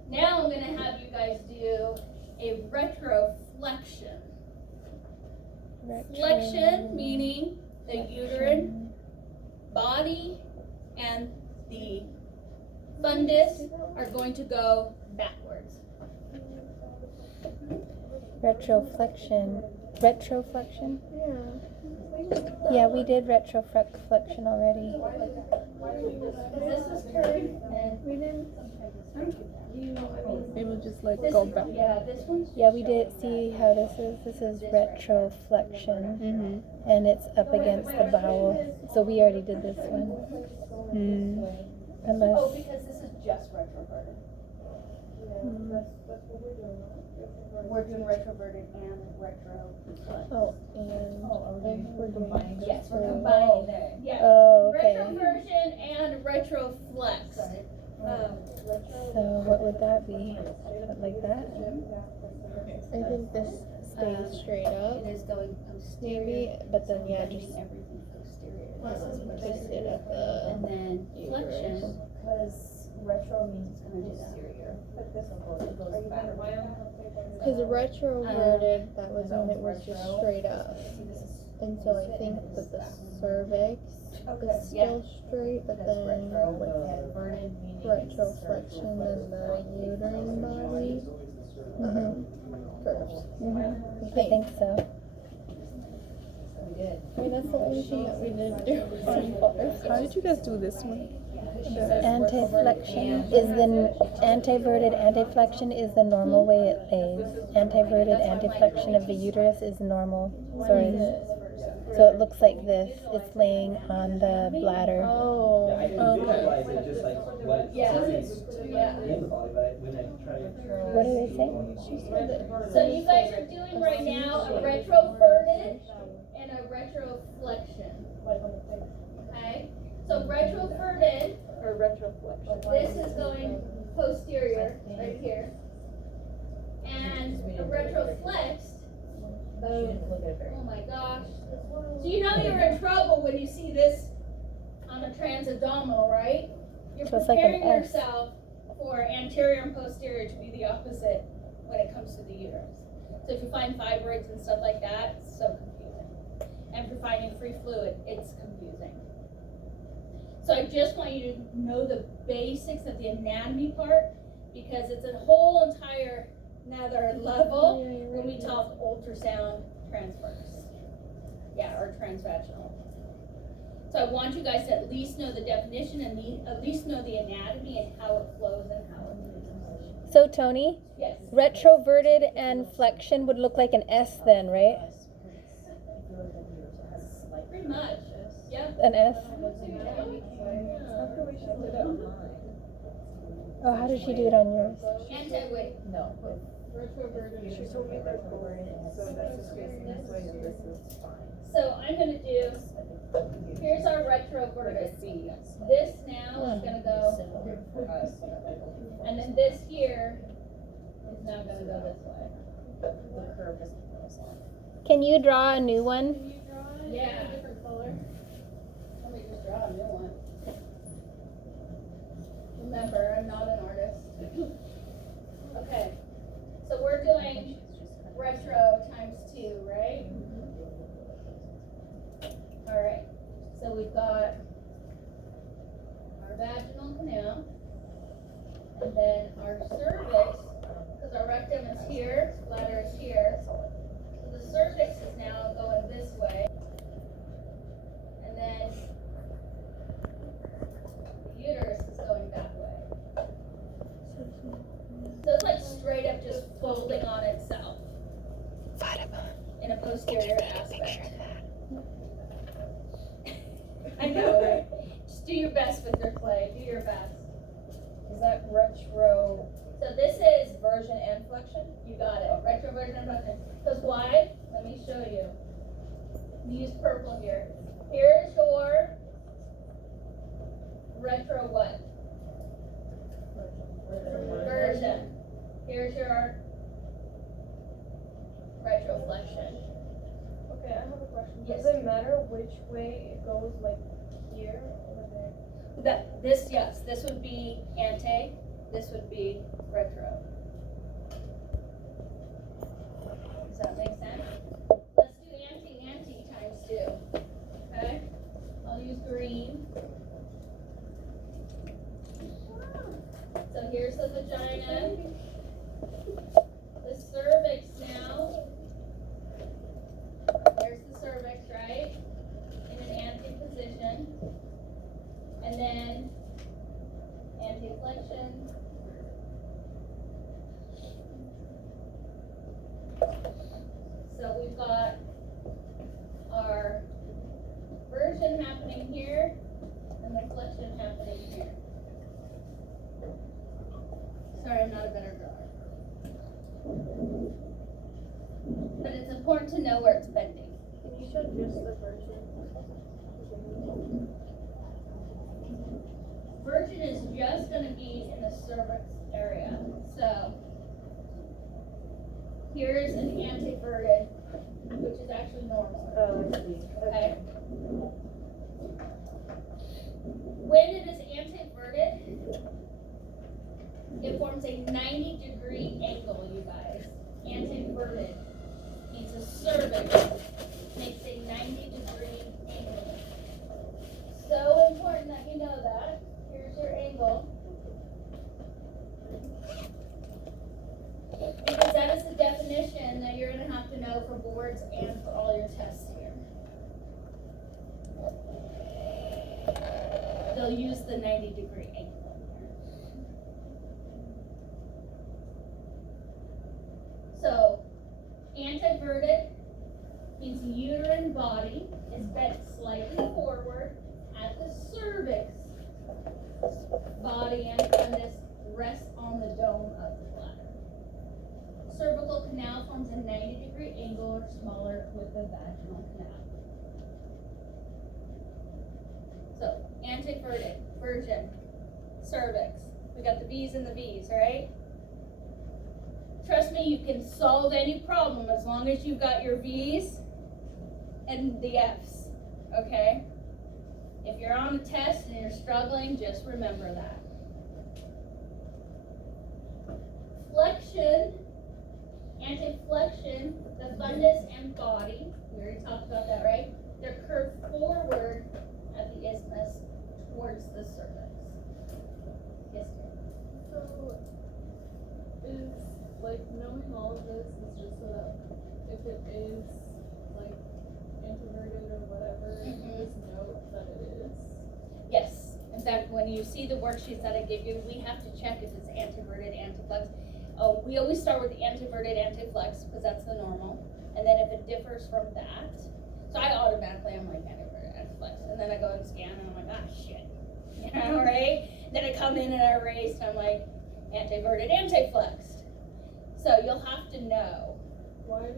Now I'm going to have you guys do a retroflexion. Flexion meaning the uterine body and the fundus are going to go backwards. Retroflexion. Retroflexion? Yeah. Yeah, we did retroflexion already. This is curved and We didn't. It will just like this, go back. yeah, this one's. Yeah, we did see how this is. This is retroflexion. Mm-hmm. And it's up against the bowel. So we already did this one. Oh, Unless, because this is just retroverted. That's what we're doing. We're doing retroverted and retroflex. Oh, and we're combining. Yes, we're combining there. Yeah. oh, okay. Retroversion and retroflex. So what would that be? Like that? I think this stays straight up. It is going posterior. Maybe, but then yeah, Bending just everything posterior. just sit at the. And then flexion, Because retro means it's gonna do that. posterior. But this one goes back. Because retroverted, that was when it was just straight up. And so I think that the cervix is still straight, but Because then retro with inverted meaning retroflexion and the uterine body curves. I think so. We did. I mean, that's the only thing that we didn't do so far. How did you guys do this one? Anteflexion is the anteverted anteflexion is the normal way it lays. Anteverted anteflexion of the uterus is normal. Sorry. So it looks like this. It's laying on the bladder. Oh, Yeah, I can visualize it just like what Yeah. it's Yeah. in the body, but when I try to. What do they say? So you guys are doing right now a retroverted and a retroflexion. Okay? So retroverted, or retroflexion. this is going posterior, right here. And a retroflexed, boom. Oh my gosh. So you know you're in trouble when you see this on a transabdominal, right? You're So it's like an preparing S. yourself for anterior and posterior to be the opposite when it comes to the uterus. So if you find fibroids and stuff like that, it's so confusing. And if you're finding free fluid, it's confusing. So I just want you to know the basics of the anatomy part because it's a whole entire another level when we talk ultrasound transverse. Yeah, or transvaginal. So I want you guys to at least know the definition and at least know the anatomy and how it flows and how it moves. So Tony, Yes. retroverted and flexion would look like an S then, right? Pretty much. Yeah. An S. After we should do it. Oh, how did she do it on yours? Anti-weight. No. Retroverted. She told me that so that's just facing this way and this is fine. So I'm gonna do, here's our retroverted. This now is gonna go, and then this here is now gonna go this way. The curve is Can you draw a new one? Yeah. Different color. Let me just draw a new one. Remember, I'm not an artist. Okay, so we're doing retro times 2, right? Alright, so we've got our vaginal canal, and then our cervix, because our rectum is here, bladder is here. So the cervix is now going this way. And then the uterus is going that way. So it's like straight up just folding on itself in a posterior aspect. I know, right? Just do your best with your clay. Do your best. Is that retro So this is, version and flexion? you got it, retroversion and flexion. Because why? Let me show you. Use purple here. Here's your retro what? Version. Here's your retroflexion. Okay, I have a question. Yes. Does it matter which way it goes, like here or there? Yes, this would be ante, this would be retro. Does that make sense? Let's do ante times 2. Okay? I'll use green. So here's the vagina. The cervix now So we've got our version happening here and the flexion happening here. Sorry, I'm not a better drawer. But it's important to know where it's bending. Can you show just the version? Version is just going to be in the cervix area. So here's an anteverted, which is actually normal. Oh, I see. Okay. When it is anteverted, it forms a 90-degree angle, you guys. Anteverted means the cervix makes a 90-degree angle. So important that you know that. Here's your angle. Because that is the definition that you're going to have to know for boards and for all your tests here. They'll use the 90-degree angle. So, anteverted means the uterine body is bent slightly forward at the cervix. Body and fundus rest on the dome of the bladder. Cervical canal forms a 90-degree angle or smaller with the vaginal canal. So, anteverted, version, cervix. We got the V's and the V's, right? Trust me, you can solve any problem as long as you've got your V's and the F's, okay? If you're on a test and you're struggling, just remember that. Flexion, anteflexion, the fundus and body, we already talked about that, right? They're curved forward at the isthmus towards the cervix. Yes, dear. So, is like knowing all of this is just so that if it is like introverted or whatever, you just know that it is. Yes. In fact, when you see the worksheets that I give you, we have to check if it's anteverted, anteflex. Oh, we always start with the anteverted, anteflex, because that's the normal. And then if it differs from that, so I automatically, I'm like anteverted, anteflex. And then I go and scan and I'm like, ah, shit. You know, right? Then I come in and I erase and I'm like, anteverted, anteflexed. So you'll have to know. Why do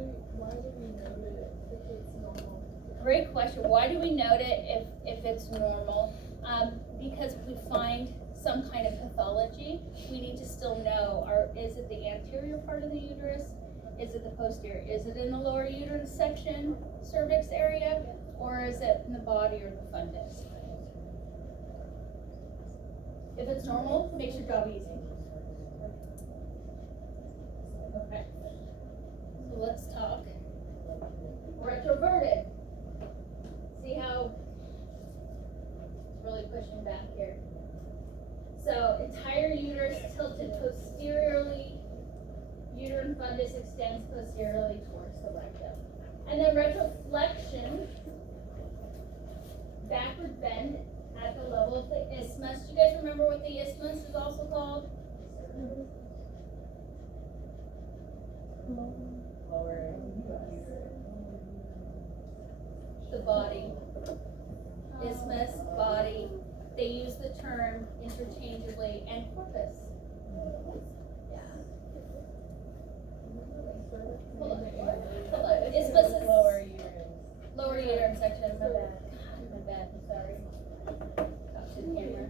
we note it if it's normal? Great question. Why do we note it if it's normal? Because if we find some kind of pathology, we need to still know, is it the anterior part of the uterus? Is it the posterior? Is it in the lower uterine section, cervix area? Or is it in the body or the fundus? If it's normal, it makes your job easy. Okay. So let's talk retroverted. See how it's really pushing back here. So entire uterus tilted posteriorly, uterine fundus extends posteriorly towards the rectum. And then retroflexion, backward bend at the level of the isthmus. Do you guys remember what the isthmus is also called? Lower. The body. Isthmus, body. They use the term interchangeably, and corpus. Yeah. Hold on. Hold on. Isthmus is lower uterine section. My bad. My bad. I'm sorry. Talk to the camera.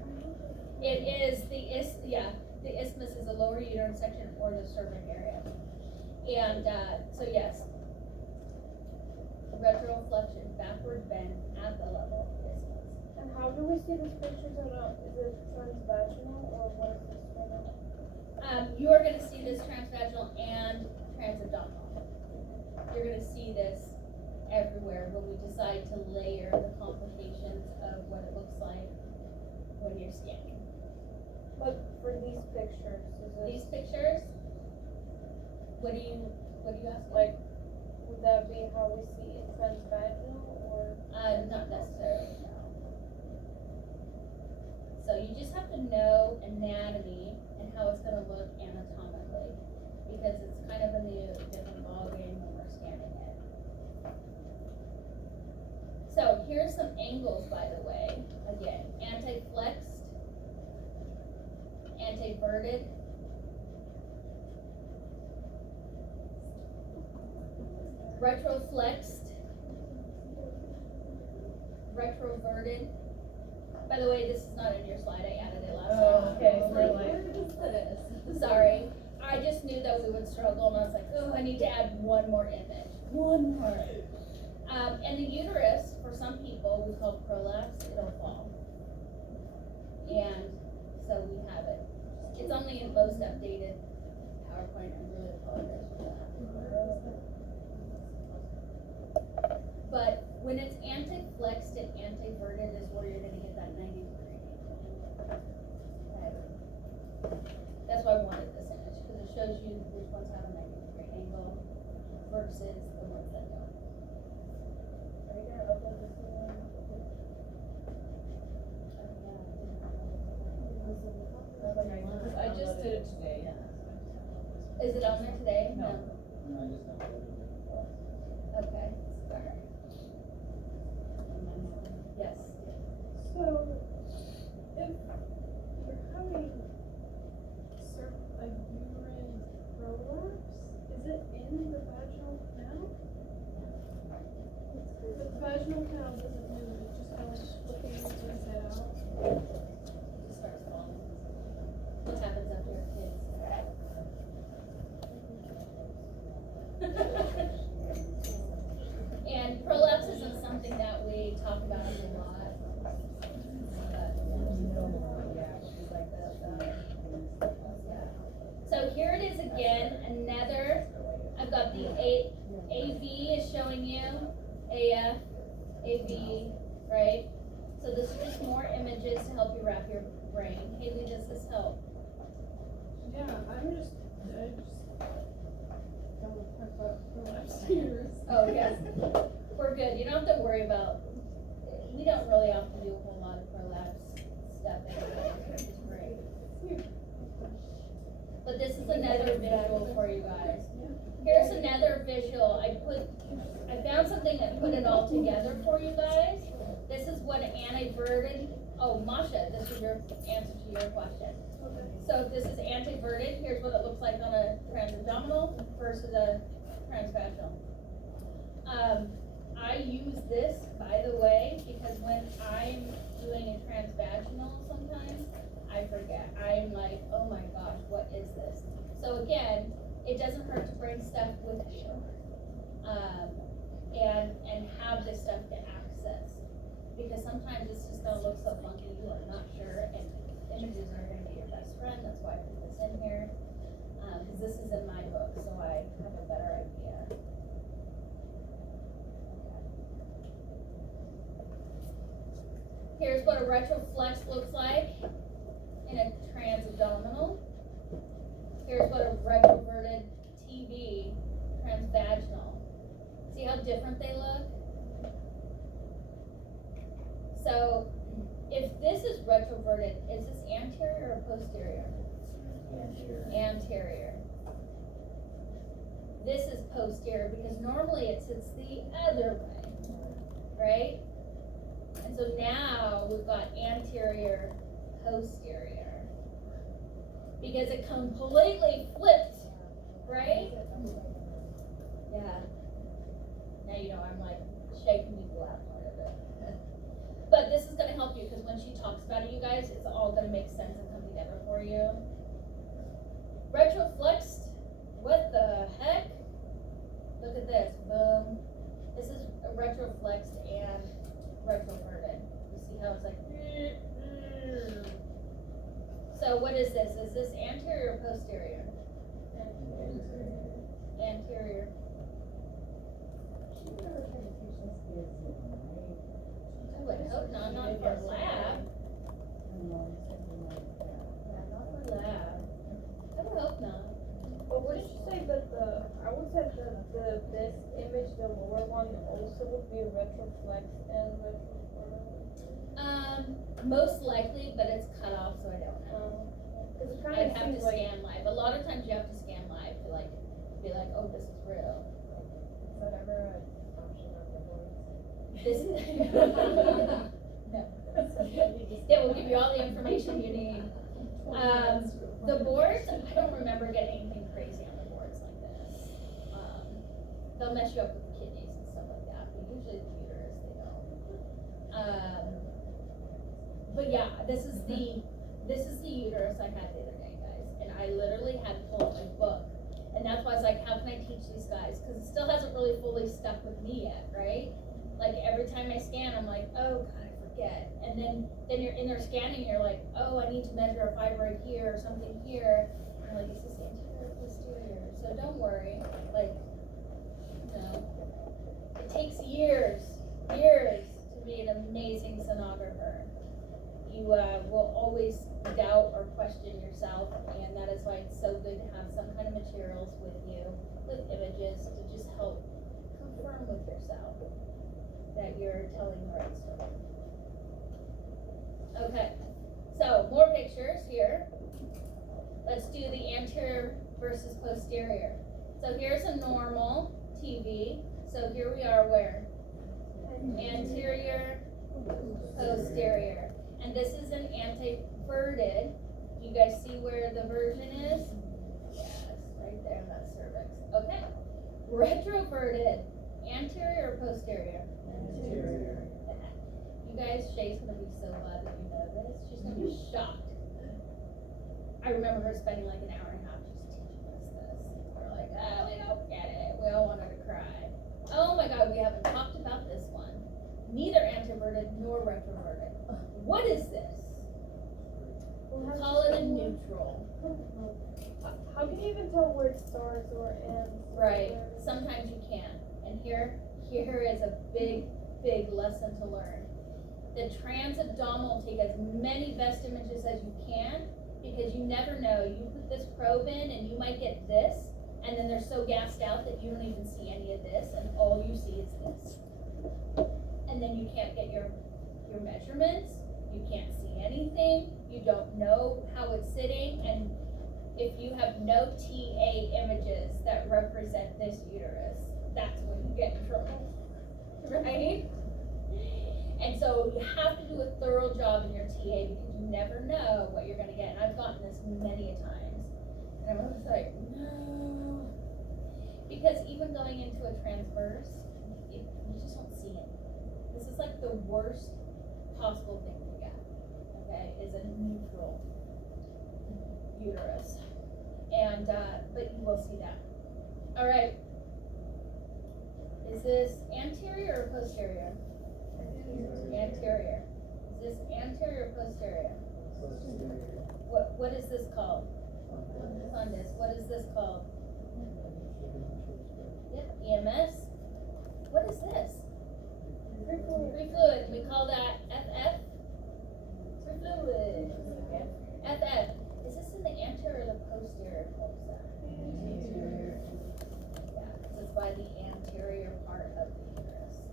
It is the isthmus is the lower uterine section or the cervix area. And so yes, retroflexion, backward bend at the level of the isthmus. And how do we see these pictures? Is it transvaginal or what is this right now? You are going to see this transvaginal and transabdominal. You're going to see this everywhere when we decide to layer the complications of what it looks like when you're scanning. But for these pictures, is it These pictures, what do you ask? like, would that be how we see in transvaginal or? Not necessarily, no. So you just have to know anatomy and how it's going to look anatomically, because it's kind of a new different ballgame when we're scanning it. here's some angles, by the way. Again, anti-flexed, anti-verted, retroflexed, retroverted. By the way, this is not in your slide, I added it last time. Okay, Sorry, I just knew that we would struggle and I was like, oh, I need to add one more image, one more. And the uterus, for some people, we call prolapse, it'll fall. And so we have it. It's only in most updated PowerPoint, I really apologize for that. But when it's anti-flexed and anti-verted is where you're gonna get that 90-degree angle. Okay. That's why I wanted this image, because it shows you which ones have a 90-degree angle versus the ones that don't. Are you gonna upload this one? I just did it today. Is it on there today? No. I just uploaded it. Okay, alright. Yes. So, if you're having a uterine prolapse, is it in the vaginal canal? The vaginal canal doesn't move, it's just kind of like flipping inside out. It starts falling. What happens after your kids? And prolapse isn't something that we talk about a lot. So here it is again, another, I've got the AV is showing you, AF, AV, right? So this is just more images to help you wrap your brain. Haley, does this help? Yeah, I just don't want to talk about prolapse uterus. Oh, yes, we're good, you don't have to worry about, we don't really have to do a whole lot of prolapse stuff anyway, which is great. But this is another visual for you guys. Here's another visual, I found something that put it all together for you guys. This is what anti-verted, oh, Masha, this is your answer to your question. So if this is anti-verted, here's what it looks like on a transabdominal versus a transvaginal. I use this, by the way, because when I'm doing a transvaginal sometimes, I forget. I'm like, oh my gosh, what is this? So again, it doesn't hurt to bring stuff with you. And have this stuff to access. Because sometimes it's just gonna look so funky, you are not sure, and images are gonna be your best friend, that's why I put this in here. Because this is in my book, so I have a better idea. Here's what a retroflex looks like in a transabdominal. Here's what a retroverted TV transvaginal. See how different they look? So, if this is retroverted, is this anterior or posterior? Anterior. This is posterior because normally it sits the other way, right? And so now we've got anterior, posterior. Because it completely flipped, right? Yeah. Now you know I'm like shaking people out part of it. But this is gonna help you because when she talks about it, you guys, it's all gonna make sense and come together for you. Retroflexed, what the heck? Look at this, boom. This is a retroflexed and retroverted. You see how it's like, so what is this? Is this anterior or posterior? Anterior. I would hope not for lab. Yeah, not for lab. I would hope not. But what did you say that I would say that this image, the lower one, also would be retroflex and retroverted? Most likely, but it's cut off, so I don't know. Cause it kind I'd of have to seems like scan live. A lot of times you have to scan live to like, be like, oh, this is real. Whatever option on the board. This no. It will give you all the information you need. The boards, I don't remember getting anything crazy on the boards like this. They'll mess you up with the kidneys and stuff like that, but usually the uterus, they don't. But yeah, this is the uterus I had the other day, guys, and I literally had to pull up my book. And that's why I was like, how can I teach these guys? Because it still hasn't really fully stuck with me yet, right? Like every time I scan, I'm like, oh God, I forget. And then you're in there scanning, you're like, oh, I need to measure a fibroid here or something here. And you're like, is this anterior or posterior? So don't worry, like, you know, it takes years to be an amazing sonographer. You will always doubt or question yourself, and that is why it's so good to have some kind of materials with you, with images, to just help confirm with yourself that you're telling the right story. Okay, so more pictures here. Let's do the anterior versus posterior. So here's a normal TV. So here we are where? Anterior, posterior. And this is an anteverted. You guys see where the version is? Yes, right there, that's cervix. Okay. Retroverted. Anterior or posterior? Anterior. You guys, Shay's gonna be so glad that you know this. She's gonna be shocked. I remember her spending like an hour and a half just teaching us this. We're like, oh, we don't get it. We all want her to cry. Oh my God, we haven't talked about this one. Neither anteverted nor retroverted. What is this? Call it a neutral. How can you even tell where it starts or ends? Right. Sometimes you can. And here is a big lesson to learn. The transabdominal, take as many best images as you can, because you never know. You put this probe in and you might get this, and then they're so gassed out that you don't even see any of this, and all you see is this. And then you can't get your measurements, you can't see anything, you don't know how it's sitting, and if you have no TA images that represent this uterus, that's when you get in trouble, right? And so you have to do a thorough job in your TA, because you never know what you're gonna get. And I've gotten this many a times, and I'm always like, no. Because even going into a transverse, you just don't see it. This is like the worst possible thing to get, okay, is a neutral uterus. And, but you will see that. All right. Is this anterior or posterior? Anterior. Is this anterior or posterior? What is this called? Fundus. What is this called? Yep, EMS. What is this? Free fluid. We call that FF. Free fluid. Okay. FF. Is this in the anterior or the posterior fossa? Anterior. Yeah, this is by the anterior part of the uterus.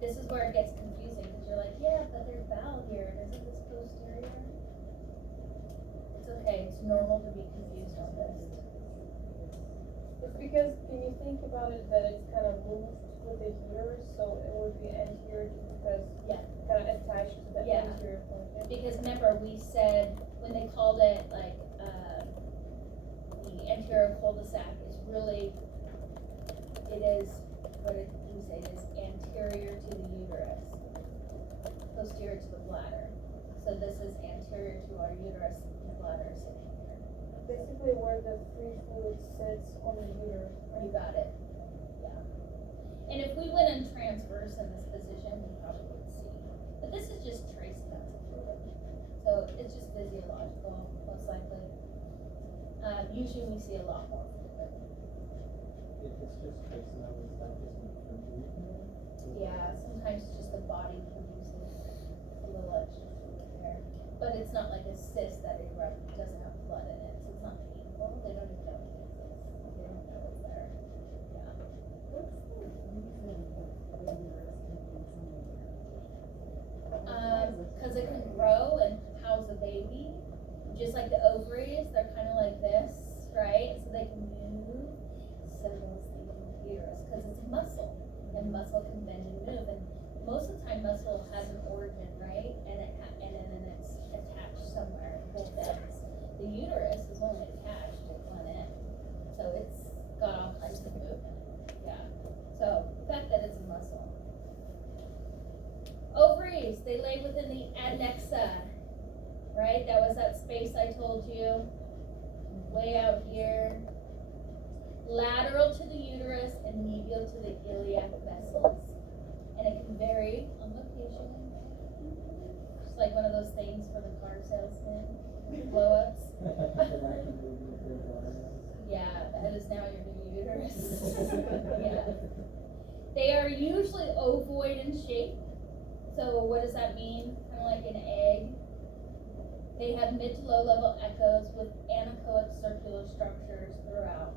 This is where it gets confusing, because you're like, yeah, but there's bowel here, and isn't this posterior? It's okay. It's normal to be confused on this. It's because, can you think about it, that it's kind of moved with the uterus, so it would be anterior just because Yeah. kind of attached to the Yeah. anterior portion. Because remember, we said when they called it like the anterior cul-de-sac is really, it is, what did we say, it is anterior to the uterus, posterior to the bladder. So this is anterior to our uterus, and the bladder is sitting here. Basically where the free fluid sits on the uterus. You got it. Yeah. And if we went in transverse in this position, we probably would see. But this is just trace amounts of fluid. So it's just physiological, most likely. Usually we see a lot more fluid. If it's just trace levels, that doesn't produce. Yeah, sometimes it's just the body produces a little extra fluid there. But it's not like a cyst that doesn't have blood in it, so it's not painful. They don't even know it exists. They don't know it's there. Yeah. Because it can grow and house a baby. Just like the ovaries, they're kind of like this, right? So they can move. So does the uterus, because it's muscle, and muscle can bend and move. And most of the time muscle has an origin, right? And then it's attached somewhere at both ends. The uterus is only attached at one end. So it's got all kinds of movement. Yeah. So the fact that it's a muscle. Ovaries, they lay within the adnexa, right? That was that space I told you, way out here. Lateral to the uterus and medial to the iliac vessels. And it can vary on location. Just like one of those things for the car salesman, blow-ups. Yeah, that is now your new uterus. Yeah. They are usually ovoid in shape. So what does that mean? Kind of like an egg. They have mid to low level echoes with anechoic circular structures throughout,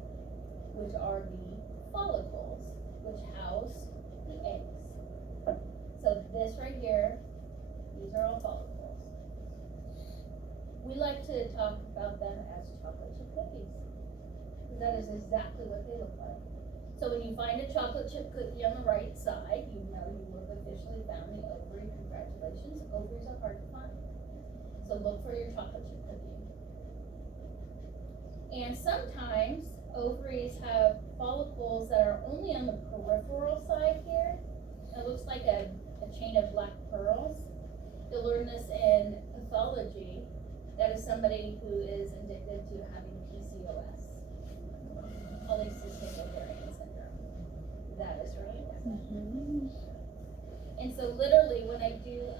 which are the follicles, which house the eggs. So this right here, these are all follicles. We like to talk about them as chocolate chip cookies, because that is exactly what they look like. So when you find a chocolate chip cookie on the right side, you know you have officially found the ovary. Congratulations, ovaries are hard to find. So look for your chocolate chip cookie. And sometimes ovaries have follicles that are only on the peripheral side here. It looks like a chain of black pearls. You'll learn this in pathology. That is somebody who is addicted to having PCOS, polycystic ovarian syndrome. That is right. And so literally when I do,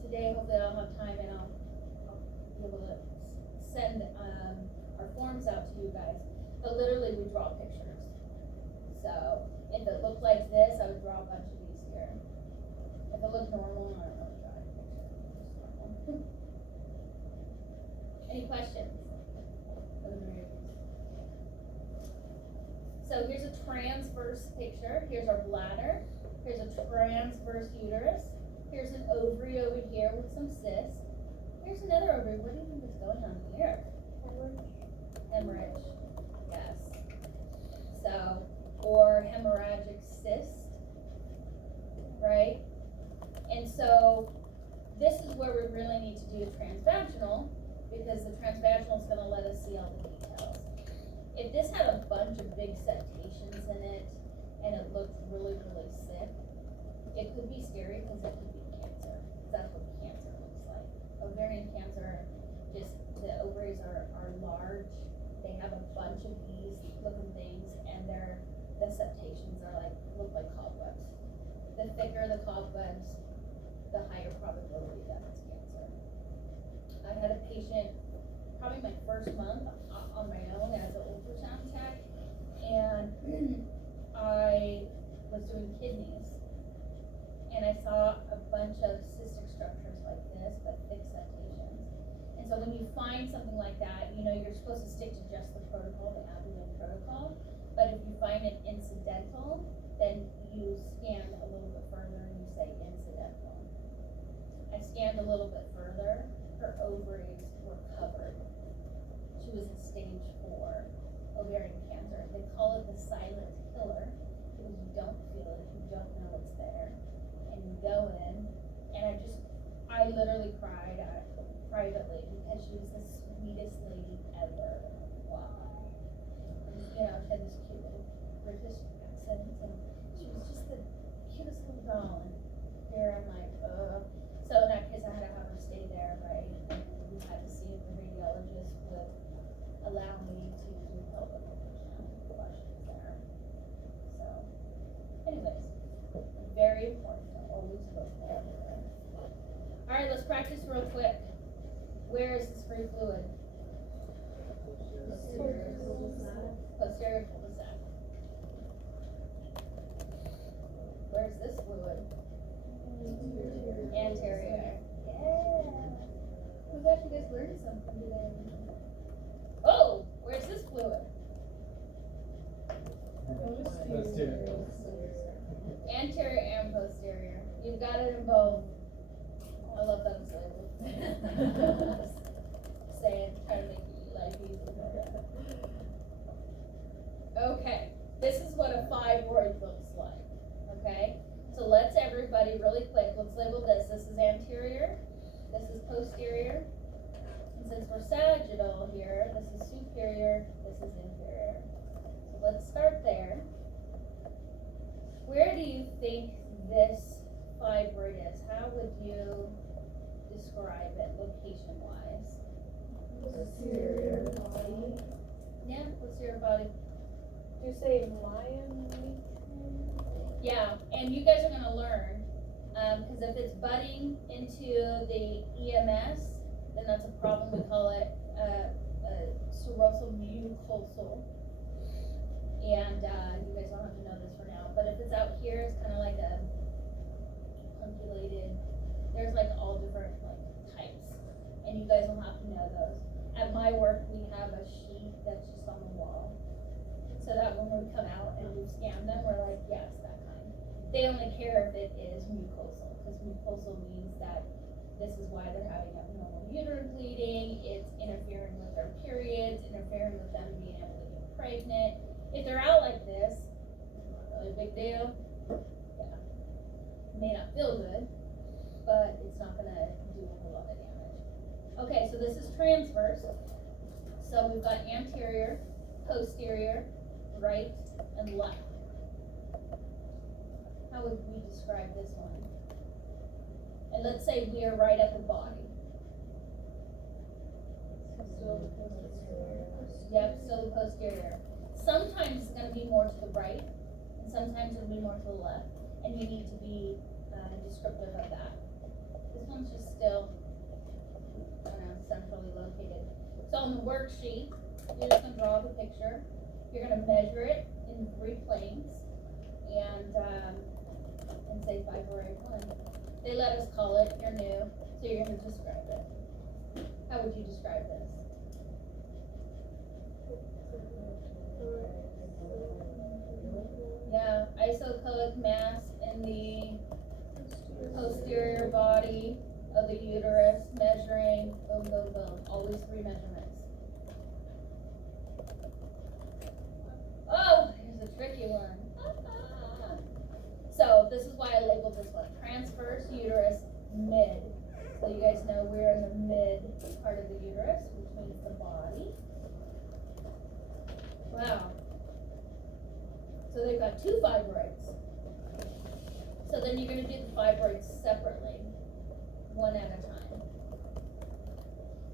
today hopefully I'll have time and I'll be able to send our forms out to you guys. But literally we draw pictures. So if it looked like this, I would draw a bunch of these here. If it looked normal, I don't know, draw a picture. Any questions? So here's a transverse picture. Here's our bladder. Here's a transverse uterus. Here's an ovary over here with some cysts. Here's another ovary. What do you think is going on here? Hemorrhage. Yes. So, or hemorrhagic cyst, right? And so this is where we really need to do a transvaginal, because the transvaginal is going to let us see all the details. If this had a bunch of big septations in it and it looked really, really sick, it could be scary because it could be cancer. That's what cancer looks like. Ovarian cancer, just the ovaries are large. They have a bunch of these looking things, and the septations are look like cobwebs. The thicker the cobwebs, the higher probability that it's cancer. I had a patient, probably my first month on my own as an ultrasound tech, and I was doing kidneys, and I saw a bunch of cystic structures like this, but thick septations. And so when you find something like that, you know you're supposed to stick to just the protocol, the abdomen protocol. But if you find it incidental, then you scan a little bit further and you say incidental. I scanned a little bit further. Her ovaries were covered. She was in stage 4 ovarian cancer. They call it the silent killer because you don't feel it, you don't know it's there. And you go in, and I literally cried privately because she was the sweetest lady ever. Wow. You know, she had this cute little British accent, and she was just the cutest little doll. And here I'm like, So in that case, I had to have her stay there, right? And we had to see if the radiologist would allow me to do pelvic ultrasound while she was there. So, anyways, very important to always look everywhere. All right, let's practice real quick. Where is this free fluid? Posterior cul-de-sac. Where's this fluid? Anterior. Yeah. Oh gosh, you guys learned something today. Oh, where's this fluid? Anterior and posterior. You've got it in both. I love that it's labeled. Saying, trying to make your life easy. Okay, this is what a fibroid looks like. Okay, So let's everybody really quick, let's label this. This is anterior, this is posterior. And since we're sagittal here, this is superior, this is inferior. So let's start there. Where do you think this fibroid is? How would you describe it location-wise? Posterior body. Yeah, posterior body. Do you say lion? Yeah, and you guys are gonna learn, because if it's butting into the EMS, then that's a problem. We call it serosal mucosal. And you guys don't have to know this for now, but if it's out here, it's kind of like a punculated. There's like all different like types, and you guys will have to know those. At my work, we have a sheet that's just on the wall, so that when we come out and we scan them, we're like, yes, that kind. They only care if it is mucosal, because mucosal means that this is why they're having abnormal uterine bleeding. It's interfering with their periods, interfering with them being able to get pregnant. If they're out like this, not really a big deal. Yeah. It may not feel good, but it's not gonna do a whole lot of damage. Okay, so this is transverse. So we've got anterior, posterior, right, and left. How would we describe this one? And let's say we are right at the body. Yep, so the posterior. Sometimes it's going to be more to the right, and sometimes it'll be more to the left, and you need to be descriptive of that. This one's just still centrally located. So on the worksheet, you're just going to draw the picture. You're going to measure it in 3 planes, and say fibroid 1. They let us call it, you're new, so you're going to describe it. How would you describe this? Yeah, isocoic mass in the posterior body of the uterus, measuring, boom, boom, boom, always 3 measurements. Oh, here's a tricky one. So this is why I labeled this one, transverse uterus mid. So you guys know we're in the mid part of the uterus, which means the body. Wow. So they've got 2 fibroids. So then you're going to do the fibroids separately, one at a time.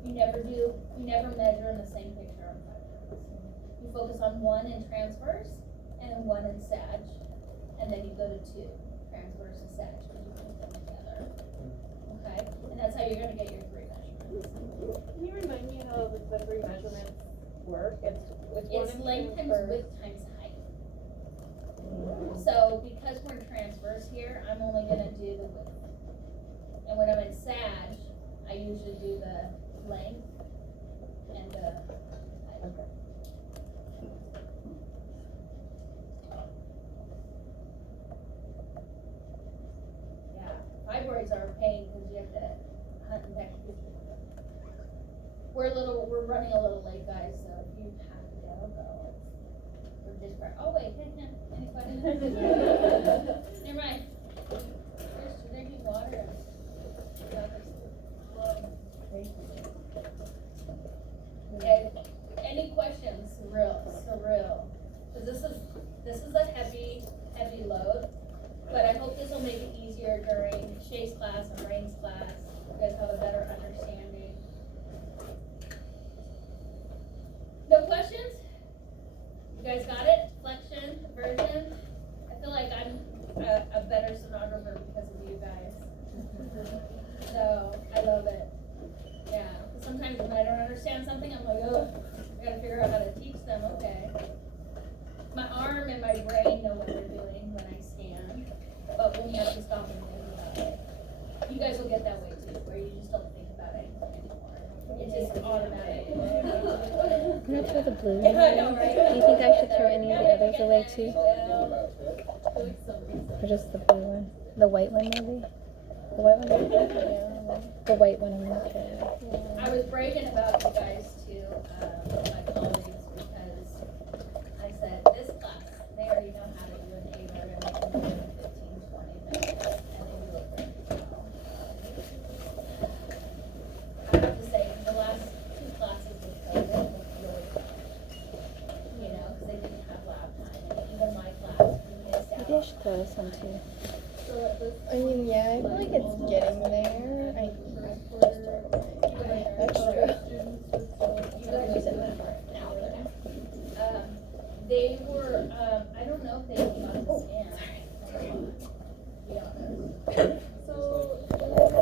You never measure in the same picture on fibroids. You focus on 1 in transverse and then 1 in sag, and then you go to 2, transverse and sag, because you put them together. Okay? And that's how you're going to get your 3 measurements. Can you remind me how the 3 measurements work? It's length times width times height. So because we're in transverse here, I'm only gonna do the width. And when I'm in sag, I usually do the length and the height. Okay. Yeah, fibroids are a pain because you have to hunt and peck. We're running a little late, guys, so if you have to go. We're just oh wait, any questions? Never mind. Here's drinking water. Okay. Any questions? Surreal. Because this is a heavy load, but I hope this will make it easier during Shay's class and Rain's class. You guys have a better understanding. No questions? You guys got it? Flexion, version. I feel like I'm a better sonographer because of you guys. So I love it. Yeah. Sometimes when I don't understand something, I'm like, oh, I gotta figure out how to teach them. Okay. My arm and my brain know what they're doing when I scan, but when you have to stop and think about it, you guys will get that way too, where you just don't think about it anymore. It's just automatic. Can I throw the blue one? Yeah, I know, right? Do you think I should throw any of the others away too? Or just the blue one? The white one maybe? The white one? Yeah. The white one, okay. I was bragging about you guys to my colleagues because I said, this class, they already know how to do an 8 or they can do it in 15, 20 minutes. show this one too. So at this I mean, yeah, I feel like it's getting there. I extra. They were, I don't know if they got the scan. To be honest. So